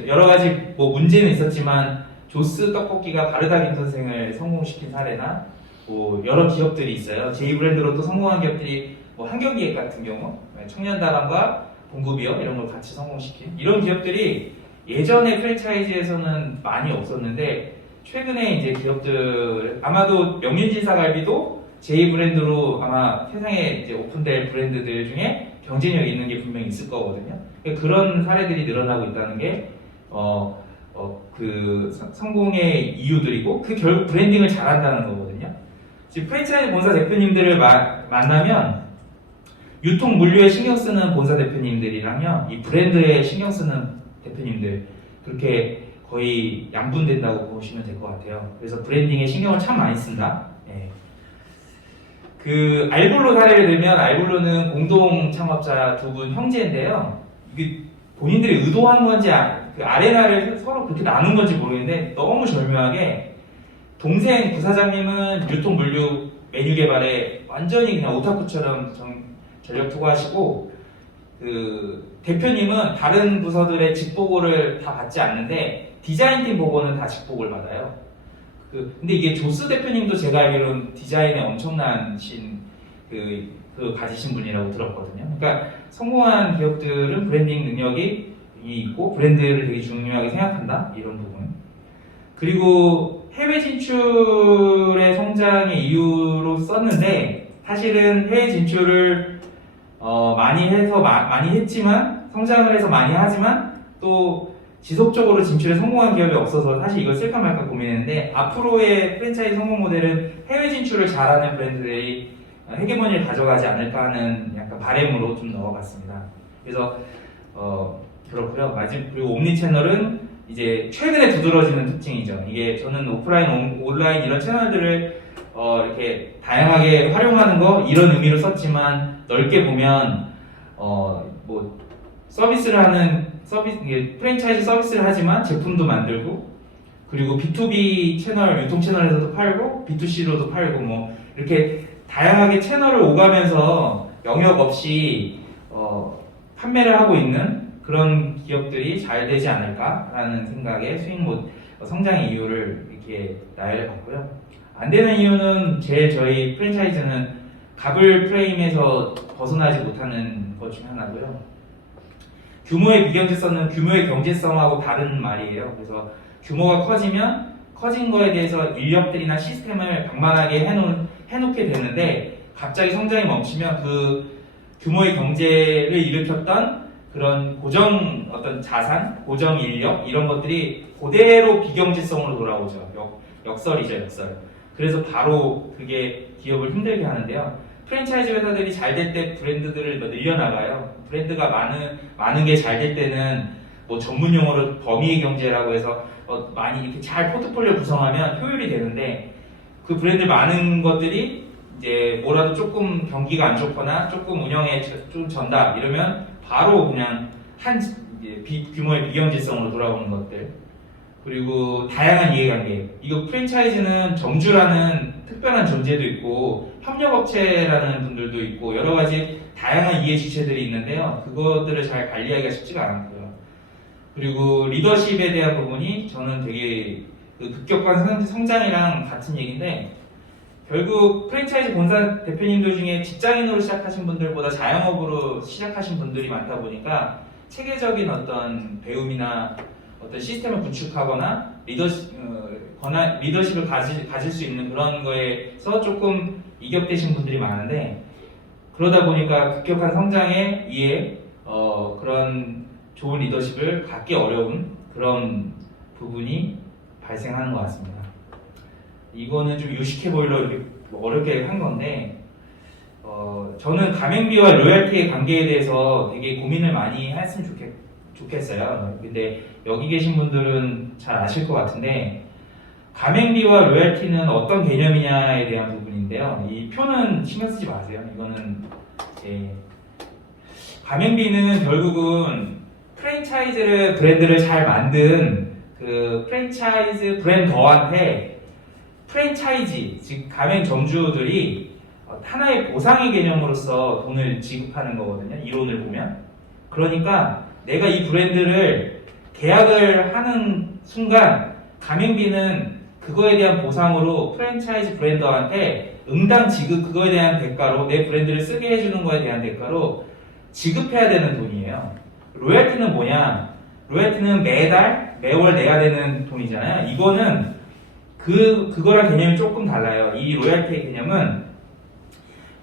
여러 가지 뭐 문제는 있었지만 조스 떡볶이가 바르다 김 선생을 성공시킨 사례나 뭐 여러 기업들이 있어요. 제2 브랜드로 또 성공한 기업들이 뭐 환경기획 같은 경우 청년다방과 봉급이요 이런 걸 같이 성공시킨 이런 기업들이 예전에 프랜차이즈에서는 많이 없었는데 최근에 이제 기업들 아마도 명륜진사갈비도 제2 브랜드로 아마 세상에 이제 오픈될 브랜드들 중에 경쟁력 있는 게 분명히 있을 거거든요. 그러니까 그런 사례들이 늘어나고 있다는 게 성공의 이유들이고 그 결국 브랜딩을 잘한다는 거거든요. 지금 프랜차이즈 본사 대표님들을 만나면 유통 물류에 신경 쓰는 본사 대표님들이랑요, 이 브랜드에 신경 쓰는 대표님들 그렇게 거의 양분된다고 보시면 될 것 같아요. 그래서 브랜딩에 신경을 참 많이 쓴다. 예. 그 알볼로 사례를 들면 알볼로는 공동 창업자 두 분 형제인데요. 이게 본인들이 의도한 건지 그 아레나를 서로 그렇게 나눈 건지 모르겠는데 너무 절묘하게 동생 부사장님은 유통 물류 메뉴 개발에 완전히 그냥 오타쿠처럼 전력 투구하시고 그 대표님은 다른 부서들의 직보고를 다 받지 않는데 디자인팀 보고는 다 직보고를 받아요. 근데 이게 조스 대표님도 제가 알기로는 디자인에 엄청나신 가지신 분이라고 들었거든요. 그러니까 성공한 기업들은 브랜딩 능력이 있고 브랜드를 되게 중요하게 생각한다 이런 부분. 그리고 해외 진출의 성장의 이유로 썼는데 사실은 해외 진출을 많이 했지만 성장을 해서 많이 하지만 또 지속적으로 진출에 성공한 기업이 없어서 사실 이걸 쓸까 말까 고민했는데 앞으로의 프랜차이즈 성공 모델은 해외 진출을 잘하는 브랜드들이 헤게모니를 가져가지 않을까 하는 약간 바램으로 좀 넣어봤습니다. 그래서 그렇고요. 그리고 옴니 채널은 이제 최근에 두드러지는 특징이죠. 이게 저는 오프라인, 온라인 이런 채널들을 이렇게 다양하게 활용하는 거 이런 의미로 썼지만 넓게 보면 뭐 서비스를 하는 프랜차이즈 서비스를 하지만 제품도 만들고 그리고 B2B 채널, 유통 채널에서도 팔고 B2C로도 팔고 뭐 이렇게 다양하게 채널을 오가면서 영역 없이 판매를 하고 있는 그런 기업들이 잘 되지 않을까라는 생각에 성장의 이유를 이렇게 나열해봤고요. 안 되는 이유는 저희 프랜차이즈는 가불 프레임에서 벗어나지 못하는 것 중에 하나고요. 규모의 비경제성은 규모의 경제성하고 다른 말이에요. 그래서 규모가 커지면 커진 거에 대해서 인력들이나 시스템을 방만하게 해놓게 되는데 갑자기 성장이 멈추면 그 규모의 경제를 일으켰던 그런 고정 어떤 자산, 고정 인력 이런 것들이 그대로 비경제성으로 돌아오죠. 역설이죠, 역설. 그래서 바로 그게 기업을 힘들게 하는데요. 프랜차이즈 회사들이 잘 될 때 브랜드들을 늘려나가요. 브랜드가 많은 게 잘 될 때는 뭐 전문 용어로 범위의 경제라고 해서 많이 이렇게 잘 포트폴리오 구성하면 효율이 되는데 그 브랜드 많은 것들이 이제 뭐라도 조금 경기가 안 좋거나 조금 운영에 좀 전다 이러면 바로 그냥 규모의 비경제성으로 돌아오는 것들. 그리고 다양한 이해관계. 이거 프랜차이즈는 점주라는 특별한 존재도 있고 협력업체라는 분들도 있고 여러 가지 다양한 이해 주체들이 있는데요. 그것들을 잘 관리하기가 쉽지가 않고요. 그리고 리더십에 대한 부분이 저는 되게 급격한 성장이랑 같은 얘기인데 결국 프랜차이즈 본사 대표님들 중에 직장인으로 시작하신 분들보다 자영업으로 시작하신 분들이 많다 보니까 체계적인 어떤 배움이나 어떤 시스템을 구축하거나 리더십을 가질 수 있는 그런 거에서 조금 이격되신 분들이 많은데 그러다 보니까 급격한 성장에 의해 그런 좋은 리더십을 갖기 어려운 그런 부분이 발생하는 것 같습니다. 이거는 좀 유식해 보이려 이렇게 어렵게 한 건데 저는 가맹비와 로열티의 관계에 대해서 되게 고민을 많이 했으면 좋겠어요. 근데 여기 계신 분들은 잘 아실 것 같은데 가맹비와 로열티는 어떤 개념이냐에 대한 부분인데요. 이 표는 신경 쓰지 마세요. 이거는 가맹비는 결국은 프랜차이즈 브랜드를 잘 만든 그 프랜차이즈 브랜더한테 프랜차이즈 즉 가맹 점주들이 하나의 보상의 개념으로서 돈을 지급하는 거거든요. 이론을 보면. 그러니까 내가 이 브랜드를 계약을 하는 순간 가맹비는 그거에 대한 보상으로 프랜차이즈 브랜더한테 응당 지급 그거에 대한 대가로 내 브랜드를 쓰게 해주는 거에 대한 대가로 지급해야 되는 돈이에요. 로열티는 뭐냐? 로열티는 매월 내야 되는 돈이잖아요. 이거는 그거랑 개념이 조금 달라요. 이 로열티의 개념은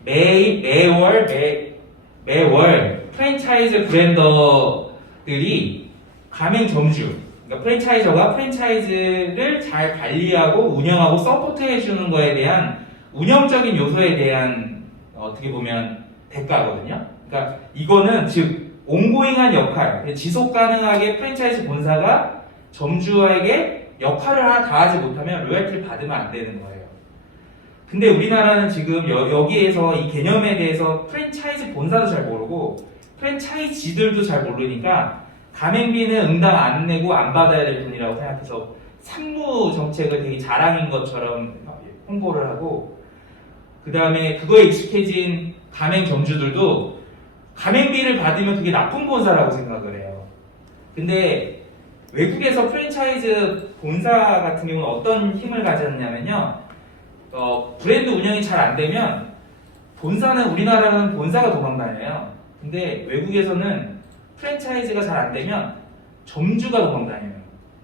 매월 프랜차이즈 브랜더들이 가맹 점주, 그러니까 프랜차이저가 프랜차이즈를 잘 관리하고 운영하고 서포트해주는 거에 대한 운영적인 요소에 대한 어떻게 보면 대가거든요. 그러니까 이거는 즉 온고잉한 역할, 지속 가능하게 프랜차이즈 본사가 점주에게 역할을 하나 다하지 못하면 로열티를 받으면 안 되는 거예요. 근데 우리나라는 지금 여기에서 이 개념에 대해서 프랜차이즈 본사도 잘 모르고 프랜차이지들도 잘 모르니까 가맹비는 응당 안 내고 안 받아야 될 돈이라고 생각해서 상무 정책을 되게 자랑인 것처럼 홍보를 하고, 그 다음에 그거에 익숙해진 가맹 점주들도 가맹비를 받으면 그게 나쁜 본사라고 생각을 해요. 근데 외국에서 프랜차이즈 본사 같은 경우는 어떤 힘을 가졌냐면요, 브랜드 운영이 잘 안 되면 우리나라는 본사가 도망다녀요. 근데 외국에서는 프랜차이즈가 잘 안 되면 점주가 도망다녀요.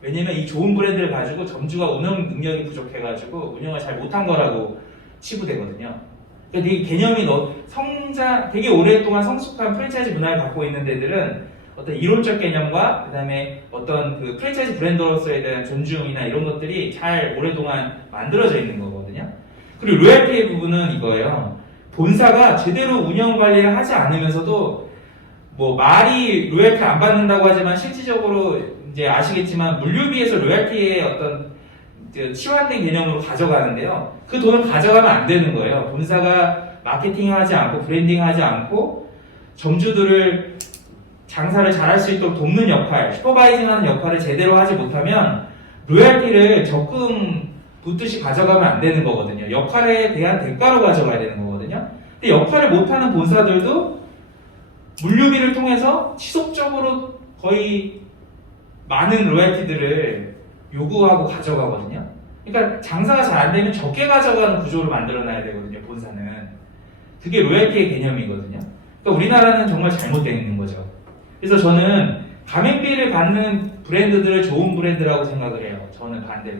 왜냐면 이 좋은 브랜드를 가지고 점주가 운영 능력이 부족해가지고 운영을 잘 못한 거라고 치부되거든요. 그러니까 되게 개념이 되게 오랫동안 성숙한 프랜차이즈 문화를 갖고 있는 데들은 어떤 이론적 개념과 그다음에 어떤 그 프랜차이즈 브랜드로서에 대한 존중이나 이런 것들이 잘 오랫동안 만들어져 있는 거거든요. 그리고 로열티의 부분은 이거예요. 본사가 제대로 운영 관리를 하지 않으면서도 뭐 말이 로열티 안 받는다고 하지만 실질적으로 이제 아시겠지만 물류비에서 로열티의 어떤 치환된 개념으로 가져가는데요. 그 돈을 가져가면 안 되는 거예요. 본사가 마케팅하지 않고 브랜딩하지 않고 점주들을 장사를 잘할 수 있도록 돕는 역할, 슈퍼바이징하는 역할을 제대로 하지 못하면 로열티를 적금 붓듯이 가져가면 안 되는 거거든요. 역할에 대한 대가로 가져가야 되는 거거든요. 근데 역할을 못하는 본사들도 물류비를 통해서 지속적으로 거의 많은 로열티들을 요구하고 가져가거든요. 그러니까 장사가 잘 안 되면 적게 가져가는 구조를 만들어놔야 되거든요, 본사는. 그게 로열티의 개념이거든요. 그러니까 우리나라는 정말 잘못되어 있는 거죠. 그래서 저는 가맹비를 받는 브랜드들을 좋은 브랜드라고 생각을 해요. 저는 반대로.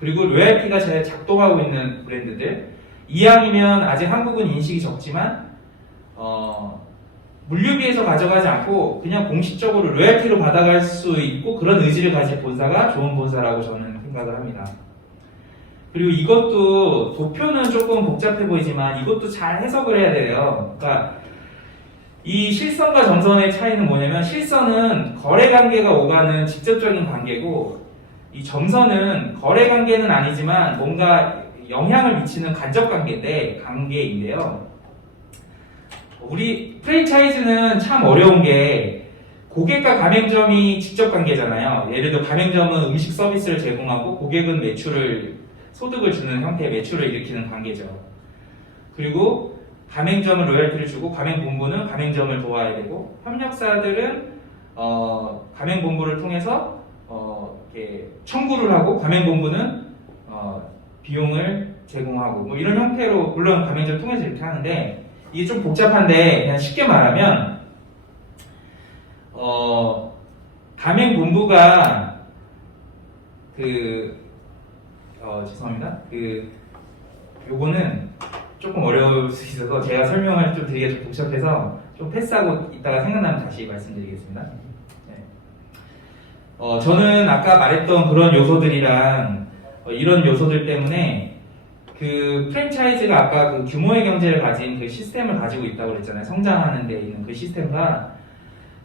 그리고 로열티가 잘 작동하고 있는 브랜드들, 이왕이면 아직 한국은 인식이 적지만 물류비에서 가져가지 않고 그냥 공식적으로 로열티로 받아갈 수 있고 그런 의지를 가진 본사가 좋은 본사라고 저는 생각을 합니다. 그리고 이것도 도표는 조금 복잡해 보이지만 이것도 잘 해석을 해야 돼요. 그러니까 이 실선과 점선의 차이는 뭐냐면, 실선은 거래 관계가 오가는 직접적인 관계고, 이 점선은 거래 관계는 아니지만 뭔가 영향을 미치는 간접 관계인데요. 우리 프랜차이즈는 참 어려운 게 고객과 가맹점이 직접 관계잖아요. 예를 들어 가맹점은 음식 서비스를 제공하고 고객은 소득을 주는 형태의 매출을 일으키는 관계죠. 그리고 가맹점은 로열티를 주고 가맹본부는 가맹점을 도와야 되고, 협력사들은 가맹본부를 통해서 이렇게 청구를 하고 가맹본부는 비용을 제공하고 뭐 이런 형태로, 물론 가맹점을 통해서 이렇게 하는데 이게 좀 복잡한데 그냥 쉽게 말하면 가맹본부가 죄송합니다. 요거는 조금 어려울 수 있어서 제가 설명을 좀 드리기가 좀 복잡해서 좀 패스하고 이따가 생각나면 다시 말씀드리겠습니다. 네. 저는 아까 말했던 그런 요소들이랑 이런 요소들 때문에 그 프랜차이즈가 아까 그 규모의 경제를 가진 그 시스템을 가지고 있다고 그랬잖아요. 성장하는 데 있는 그 시스템과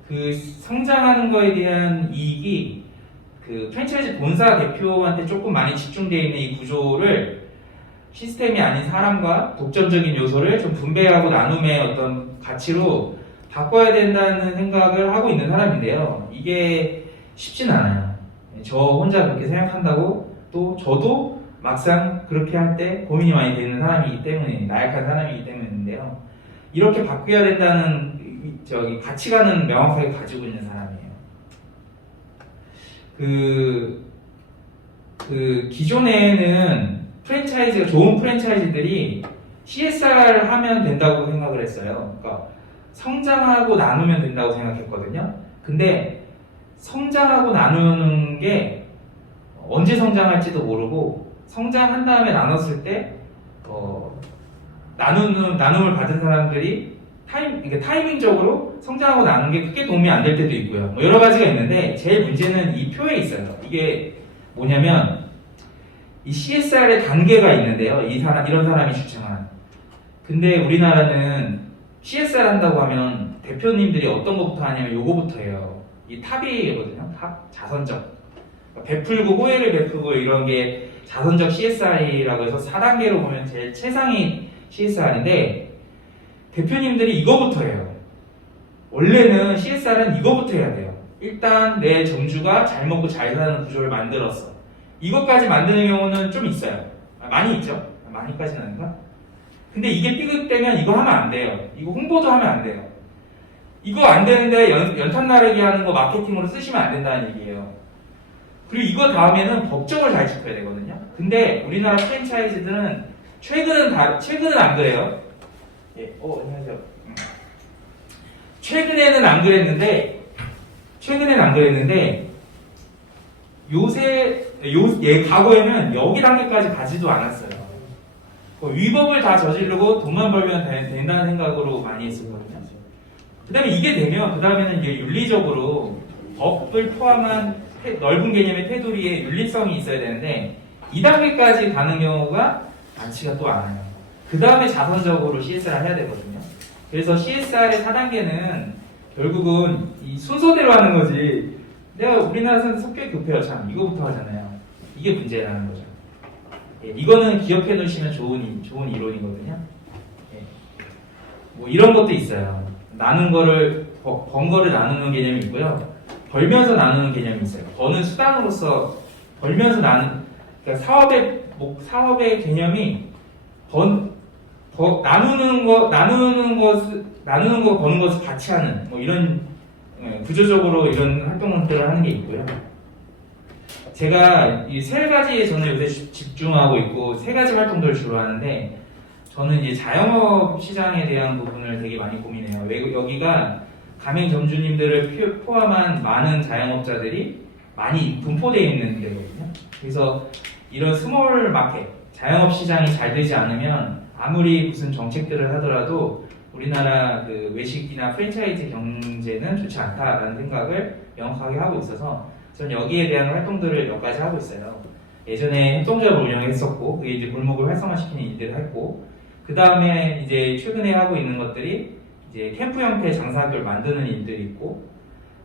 그 성장하는 거에 대한 이익이 그 프랜차이즈 본사 대표한테 조금 많이 집중되어 있는 이 구조를 시스템이 아닌 사람과 독점적인 요소를 좀 분배하고 나눔의 어떤 가치로 바꿔야 된다는 생각을 하고 있는 사람인데요. 이게 쉽진 않아요. 저 혼자 그렇게 생각한다고 또 저도 막상 그렇게 할 때 고민이 많이 되는 사람이기 때문에, 나약한 사람이기 때문인데요. 이렇게 바뀌어야 된다는 가치관은 명확하게 가지고 있는 사람이에요. 기존에는 좋은 프랜차이즈들이 CSR을 하면 된다고 생각을 했어요. 그러니까 성장하고 나누면 된다고 생각했거든요. 근데 성장하고 나누는 게 언제 성장할지도 모르고, 성장한 다음에 나눴을 때 나눔을 받은 사람들이 그러니까 타이밍적으로 성장하고 나는 게 크게 도움이 안 될 때도 있고요. 뭐 여러 가지가 있는데 제일 문제는 이 표에 있어요. 이게 뭐냐면 이 CSR의 단계가 있는데요. 이런 사람이 주창한. 근데 우리나라는 CSR 한다고 하면 대표님들이 어떤 것부터 하냐면 요거부터 해요. 이 탑이거든요. 탑 자선적. 베풀고 호혜를 베풀고 이런 게 자선적 CSR이라고 해서 4단계로 보면 제일 최상위 CSR인데 대표님들이 이거부터 해요. 원래는 CSR은 이거부터 해야 돼요. 일단 내 점주가 잘 먹고 잘 사는 구조를 만들었어. 이것까지 만드는 경우는 좀 있어요. 많이 있죠. 많이까지는 아닌가? 근데 이게 삐끗되면 이거 하면 안 돼요. 이거 홍보도 하면 안 돼요. 이거 안 되는데 연탄 나르기 하는 거 마케팅으로 쓰시면 안 된다는 얘기예요. 그리고 이거 다음에는 법적을 잘 지켜야 되거든요. 근데 우리나라 프랜차이즈들은 최근은 안 그래요. 예, 안녕하세요. 최근에는 안 그랬는데 과거에는 여기 단계까지 가지도 않았어요. 위법을 다 저지르고 돈만 벌면 된다는 생각으로 많이 했었거든요. 그 다음에 이게 되면, 그 다음에는 이제 윤리적으로 법을 포함한 넓은 개념의 테두리에 윤리성이 있어야 되는데, 2단계까지 가는 경우가 많지가 또 않아요. 그 다음에 자선적으로 CSR을 해야 되거든요. 그래서 CSR의 4단계는 결국은 이 순서대로 하는 거지, 우리나라에서는 성격이 급해요. 참 이거부터 하잖아요. 이게 문제라는 거죠. 예, 이거는 기억해 놓으시면 좋은 이론이거든요. 예. 뭐 이런 것도 있어요. 번 거를 나누는 개념이 있고요. 벌면서 나누는 개념이 있어요. 버는 수단으로서 벌면서 그러니까 사업의 개념이 나누는 거 버는 것을 같이 하는 뭐 이런 구조적으로 이런 활동들을 하는 게 있고요. 제가 이 세 가지에 저는 요새 집중하고 있고 세 가지 활동들을 주로 하는데 저는 이제 자영업 시장에 대한 부분을 되게 많이 고민해요. 여기가 가맹점주님들을 포함한 많은 자영업자들이 많이 분포되어 있는 데거든요. 그래서 이런 스몰 마켓, 자영업 시장이 잘 되지 않으면 아무리 무슨 정책들을 하더라도 우리나라 그 외식이나 프랜차이즈 경제는 좋지 않다라는 생각을 명확하게 하고 있어서 저는 여기에 대한 활동들을 몇 가지 하고 있어요. 예전에 협동조합을 운영했었고 그게 이제 골목을 활성화시키는 일들을 했고 그 다음에 이제 최근에 하고 있는 것들이 이제 캠프 형태의 장사학교를 만드는 일들이 있고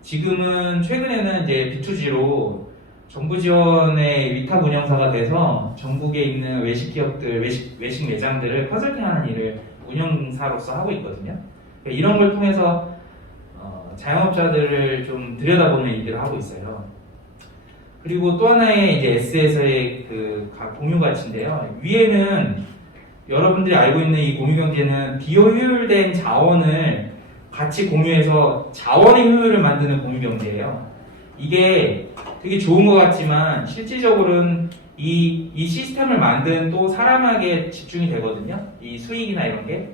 지금은 최근에는 이제 B2G로 정부 지원의 위탁 운영사가 돼서 전국에 있는 외식 기업들, 외식 매장들을 컨설팅하는 일을 운영사로서 하고 있거든요. 그러니까 이런 걸 통해서 자영업자들을 좀 들여다보는 일들을 하고 있어요. 그리고 또 하나의 이제 S에서의 그 공유 가치인데요. 위에는 여러분들이 알고 있는 이 공유 경제는 비효율된 자원을 같이 공유해서 자원의 효율을 만드는 공유 경제예요. 이게 되게 좋은 것 같지만 실질적으로는 이 시스템을 만든 또 사람에게 집중이 되거든요. 이 수익이나 이런 게.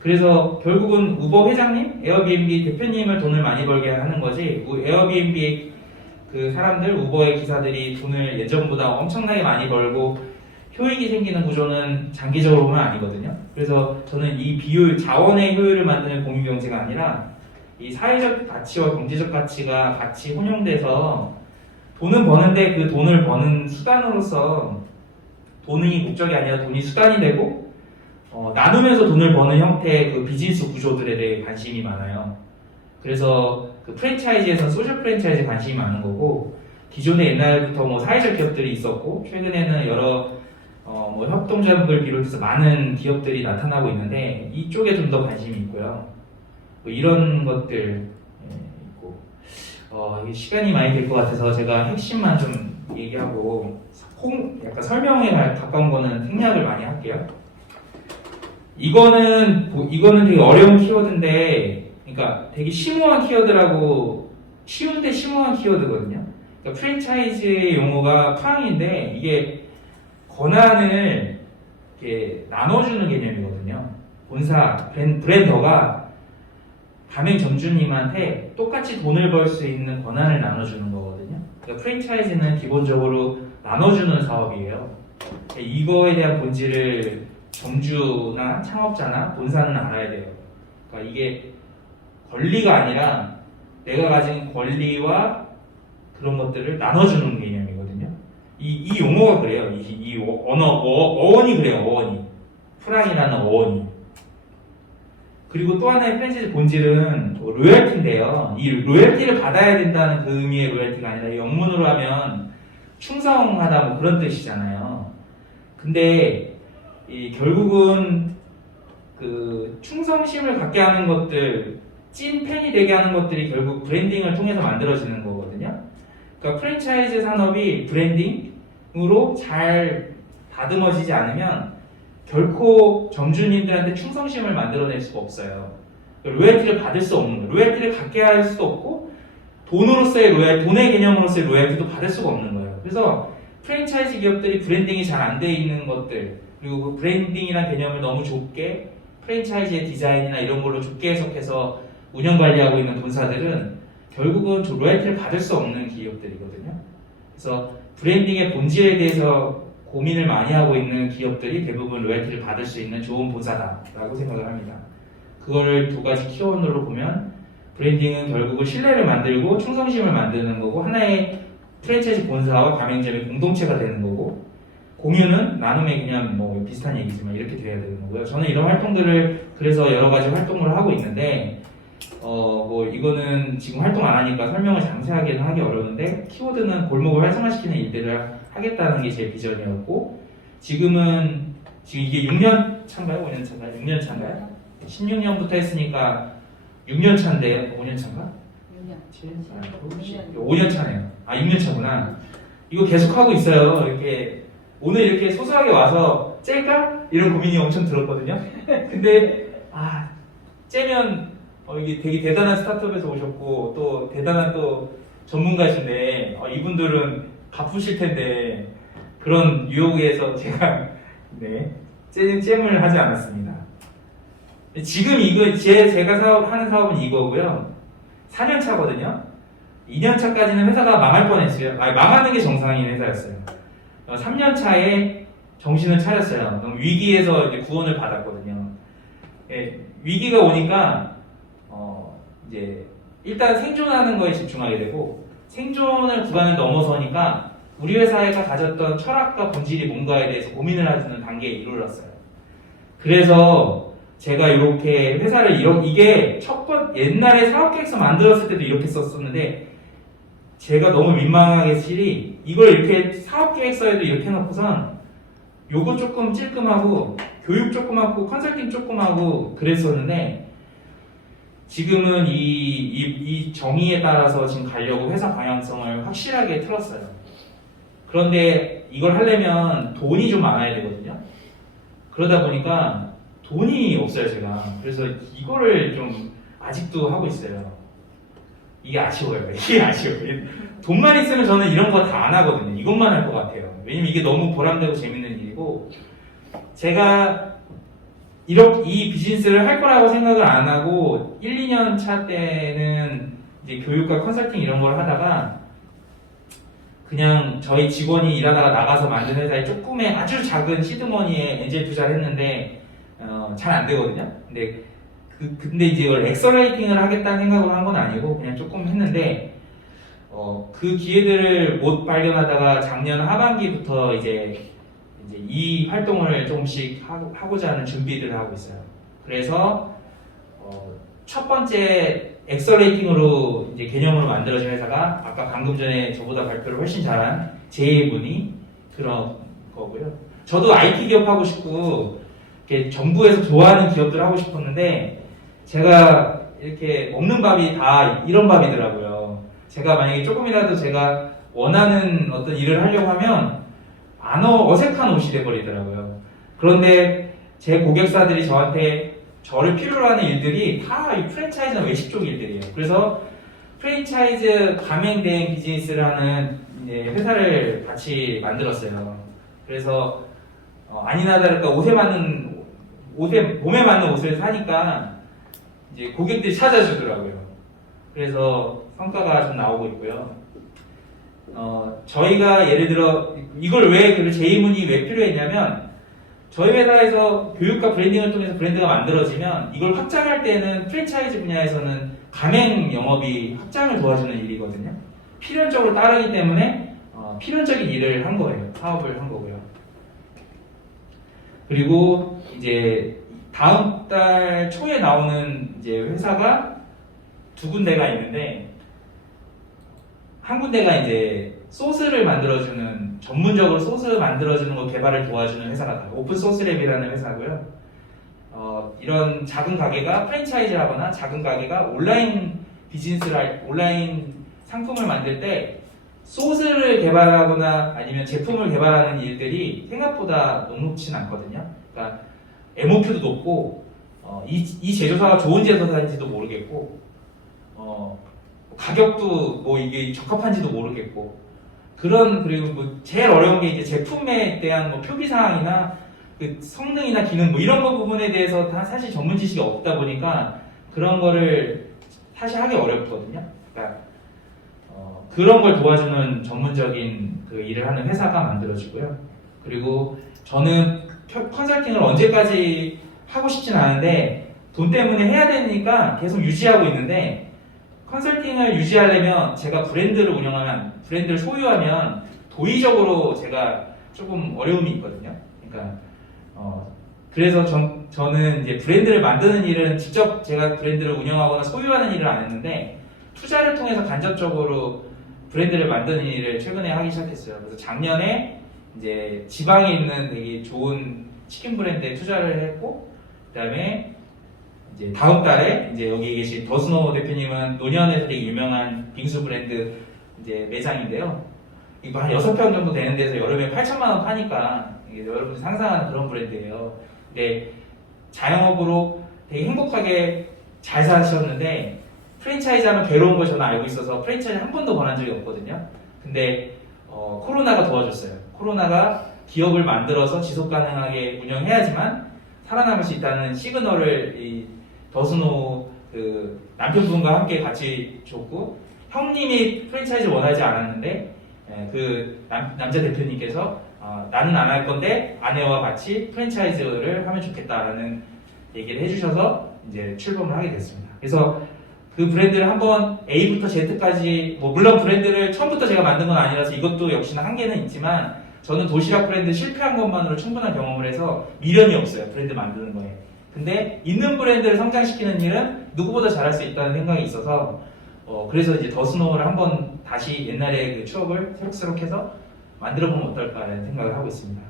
그래서 결국은 우버 회장님, 에어비앤비 대표님을 돈을 많이 벌게 하는 거지 에어비앤비 그 사람들, 우버의 기사들이 돈을 예전보다 엄청나게 많이 벌고 효익이 생기는 구조는 장기적으로 보면 아니거든요. 그래서 저는 이 비효율, 자원의 효율을 만드는 공유경제가 아니라 이 사회적 가치와 경제적 가치가 같이 혼용돼서 돈은 버는데 그 돈을 버는 수단으로서 돈이 목적이 아니라 돈이 수단이 되고 나누면서 돈을 버는 형태의 그 비즈니스 구조들에 대해 관심이 많아요. 그래서 그 프랜차이즈에서 소셜 프랜차이즈에 관심이 많은 거고 기존에 옛날부터 뭐 사회적 기업들이 있었고 최근에는 여러 뭐 협동조합을 비롯해서 많은 기업들이 나타나고 있는데 이쪽에 좀 더 관심이 있고요. 뭐 이런 것들 있고 시간이 많이 될 것 같아서 제가 핵심만 좀 얘기하고 약간 설명에 가까운 거는 생략을 많이 할게요. 이거는 되게 어려운 키워드인데 그러니까 되게 심오한 키워드라고 쉬운데 심오한 키워드거든요. 그러니까 프랜차이즈의 용어가 프랑인데 이게 권한을 이렇게 나눠주는 개념이거든요. 본사, 브랜더가 가맹점주님한테 똑같이 돈을 벌 수 있는 권한을 나눠주는 거거든요. 그러니까 프랜차이즈는 기본적으로 나눠주는 사업이에요. 이거에 대한 본질을 점주나 창업자나 본사는 알아야 돼요. 그러니까 이게 권리가 아니라 내가 가진 권리와 그런 것들을 나눠주는 개념이거든요. 이 용어가 그래요. 이 어원이 그래요. 어원이. 프랑이라는 어원이. 그리고 또 하나의 프랜차이즈 본질은 로열티인데요. 이 로열티를 받아야 된다는 그 의미의 로열티가 아니라 영문으로 하면 충성하다 뭐 그런 뜻이잖아요. 근데 결국은 그 충성심을 갖게 하는 것들, 찐 팬이 되게 하는 것들이 결국 브랜딩을 통해서 만들어지는 거거든요. 그러니까 프랜차이즈 산업이 브랜딩으로 잘 다듬어지지 않으면 결코 점주님들한테 충성심을 만들어낼 수가 없어요. 로열티를 받을 수 없는 거예요. 로열티를 갖게 할 수도 없고 돈으로서의 로열티, 돈의 개념으로서의 로열티도 받을 수가 없는 거예요. 그래서 프랜차이즈 기업들이 브랜딩이 잘 안 돼 있는 것들, 그리고 그 브랜딩이라는 개념을 너무 좁게 프랜차이즈의 디자인이나 이런 걸로 좁게 해석해서 운영 관리하고 있는 본사들은 결국은 로열티를 받을 수 없는 기업들이거든요. 그래서 브랜딩의 본질에 대해서 고민을 많이 하고 있는 기업들이 대부분 로열티를 받을 수 있는 좋은 본사다라고 생각을 합니다. 그거를 두 가지 키워드로 보면 브랜딩은 결국은 신뢰를 만들고 충성심을 만드는 거고 하나의 프랜차이즈 본사와 가맹점의 공동체가 되는 거고 공유는 나눔의 그냥 뭐 비슷한 얘기지만 이렇게 돼야 되는 거고요. 저는 이런 활동들을 그래서 여러 가지 활동을 하고 있는데 뭐 이거는 지금 활동 안 하니까 설명을 자세하게는 하기 어려운데 키워드는 골목을 활성화시키는 일들을 하겠다는 게 제 비전이었고 지금 이게 6년 차인가요? 5년 차인가요? 6년 차인가요? 16년부터 했으니까 6년 차인데요? 5년 차인가? 5년 차네요. 아 6년 차구나. 이거 계속 하고 있어요. 이렇게 오늘 이렇게 소소하게 와서 짤까? 이런 고민이 엄청 들었거든요. 근데 째면 이게 되게 대단한 스타트업에서 오셨고 또 대단한 또 전문가신데 이분들은 바쁘실 텐데 그런 유혹에서 제가 잼을 하지 않았습니다. 지금 제가 하는 사업은 이거고요. 4년 차거든요. 2년 차까지는 회사가 망할 뻔했어요. 망하는 게 정상인 회사였어요. 3년 차에 정신을 차렸어요. 너무 위기에서 이제 구원을 받았거든요. 위기가 오니까 이제 일단 생존하는 거에 집중하게 되고 생존을 구간을 넘어서니까 우리 회사가 가졌던 철학과 본질이 뭔가에 대해서 고민을 하는 단계에 이르렀어요. 그래서 제가 이렇게 회사를 이게 옛날에 사업계획서 만들었을 때도 이렇게 썼었는데 제가 너무 민망하게 실이 이걸 이렇게 사업계획서에도 이렇게 해놓고선 요거 조금 찔끔하고 교육 조금 하고 컨설팅 조금 하고 그랬었는데 지금은 이 정의에 따라서 지금 가려고 회사 방향성을 확실하게 틀었어요. 그런데 이걸 하려면 돈이 좀 많아야 되거든요. 그러다 보니까 돈이 없어요, 제가. 그래서 이거를 좀 아직도 하고 있어요. 이게 아쉬워요. 이게 아쉬워요. 돈만 있으면 저는 이런 거 다 안 하거든요. 이것만 할 것 같아요. 왜냐면 이게 너무 보람되고 재밌는 일이고 제가 이 비즈니스를 할 거라고 생각을 안 하고 1, 2년 차 때는 이제 교육과 컨설팅 이런 걸 하다가 그냥 저희 직원이 일하다가 나가서 만든 회사에 조금의 아주 작은 시드머니에 엔젤 투자를 했는데 잘 안 되거든요. 근데 이제 이걸 엑셀레이팅을 하겠다는 생각으로 한 건 아니고 그냥 조금 했는데 그 기회들을 못 발견하다가 작년 하반기부터 이제 이 활동을 조금씩 하고자 하는 준비를 하고 있어요. 그래서 첫 번째 엑셀레이팅으로 이제 개념으로 만들어진 회사가 아까 방금 전에 저보다 발표를 훨씬 잘한 제이분이 그런 거고요. 저도 IT 기업 하고 싶고 이렇게 정부에서 좋아하는 기업들 하고 싶었는데 제가 이렇게 먹는 밥이 다 이런 밥이더라고요. 제가 만약에 조금이라도 제가 원하는 어떤 일을 하려고 하면 어색한 옷이 돼버리더라고요. 그런데 제 고객사들이 저를 필요로 하는 일들이 다 이 프랜차이즈나 외식 쪽 일들이에요. 그래서 프랜차이즈 가맹된 비즈니스를 하는 회사를 같이 만들었어요. 그래서 아니나 다를까 몸에 맞는 옷을 사니까 이제 고객들이 찾아주더라고요. 그래서 성과가 좀 나오고 있고요. 저희가 예를 들어 이걸 제이문이 왜 필요했냐면 저희 회사에서 교육과 브랜딩을 통해서 브랜드가 만들어지면 이걸 확장할 때는 프랜차이즈 분야에서는 가맹 영업이 확장을 도와주는 일이거든요. 필연적으로 따르기 때문에 필연적인 일을 한 거예요. 사업을 한 거고요. 그리고 이제 다음 달 초에 나오는 이제 회사가 두 군데가 있는데 한 군데가 이제 소스를 만들어주는 전문적으로 소스 만들어주는 거 개발을 도와주는 회사가 오픈 소스랩이라는 회사고요. 이런 작은 가게가 프랜차이즈하거나 작은 가게가 온라인 비즈니스를 온라인 상품을 만들 때 소스를 개발하거나 아니면 제품을 개발하는 일들이 생각보다 녹록진 않거든요. 그러니까 MOQ도 높고 이 제조사가 좋은 제조사인지도 모르겠고 가격도 뭐 이게 적합한지도 모르겠고 그리고 뭐 제일 어려운 게 이제 제품에 대한 뭐 표기 사항이나 그 성능이나 기능 뭐 이런 거 부분에 대해서 다 사실 전문 지식이 없다 보니까 그런 거를 사실 하기 어렵거든요. 그러니까 그런 걸 도와주는 전문적인 그 일을 하는 회사가 만들어지고요. 그리고 저는 컨설팅을 언제까지 하고 싶진 않은데 돈 때문에 해야 되니까 계속 유지하고 있는데 컨설팅을 유지하려면 제가 브랜드를 운영하면 브랜드를 소유하면 도의적으로 제가 조금 어려움이 있거든요. 그러니까 그래서 저는 이제 브랜드를 만드는 일은 직접 제가 브랜드를 운영하거나 소유하는 일을 안 했는데 투자를 통해서 간접적으로 브랜드를 만드는 일을 최근에 하기 시작했어요. 그래서 작년에 이제 지방에 있는 되게 좋은 치킨 브랜드에 투자를 했고, 그다음에 이제 다음 달에 이제 여기 계신 더스노 대표님은 노년에서 되게 유명한 빙수 브랜드 이제 매장인데요. 이거 한 6평 정도 되는 데서 여름에 8천만 원 파니까 이게 여러분이 상상하는 그런 브랜드예요. 근데 자영업으로 되게 행복하게 잘 사셨는데 프랜차이즈 하면 괴로운 걸 저는 알고 있어서 프랜차이즈 한 번도 권한 적이 없거든요. 근데 코로나가 도와줬어요. 코로나가 기업을 만들어서 지속 가능하게 운영해야지만 살아남을 수 있다는 시그널을 이 더스노 그 남편분과 함께 같이 줬고, 형님이 프랜차이즈 원하지 않았는데 그 남자 대표님께서 나는 안 할 건데 아내와 같이 프랜차이즈를 하면 좋겠다라는 얘기를 해주셔서 이제 출범을 하게 됐습니다. 그래서 그 브랜드를 한번 A부터 Z까지 물론 브랜드를 처음부터 제가 만든 건 아니라서 이것도 역시나 한계는 있지만 저는 도시락 브랜드 실패한 것만으로 충분한 경험을 해서 미련이 없어요. 브랜드 만드는 거에. 근데 있는 브랜드를 성장시키는 일은 누구보다 잘할 수 있다는 생각이 있어서 그래서 이제 더스노를 한번 다시 옛날의 그 추억을 새록새록해서 만들어보면 어떨까라는 생각을 하고 있습니다.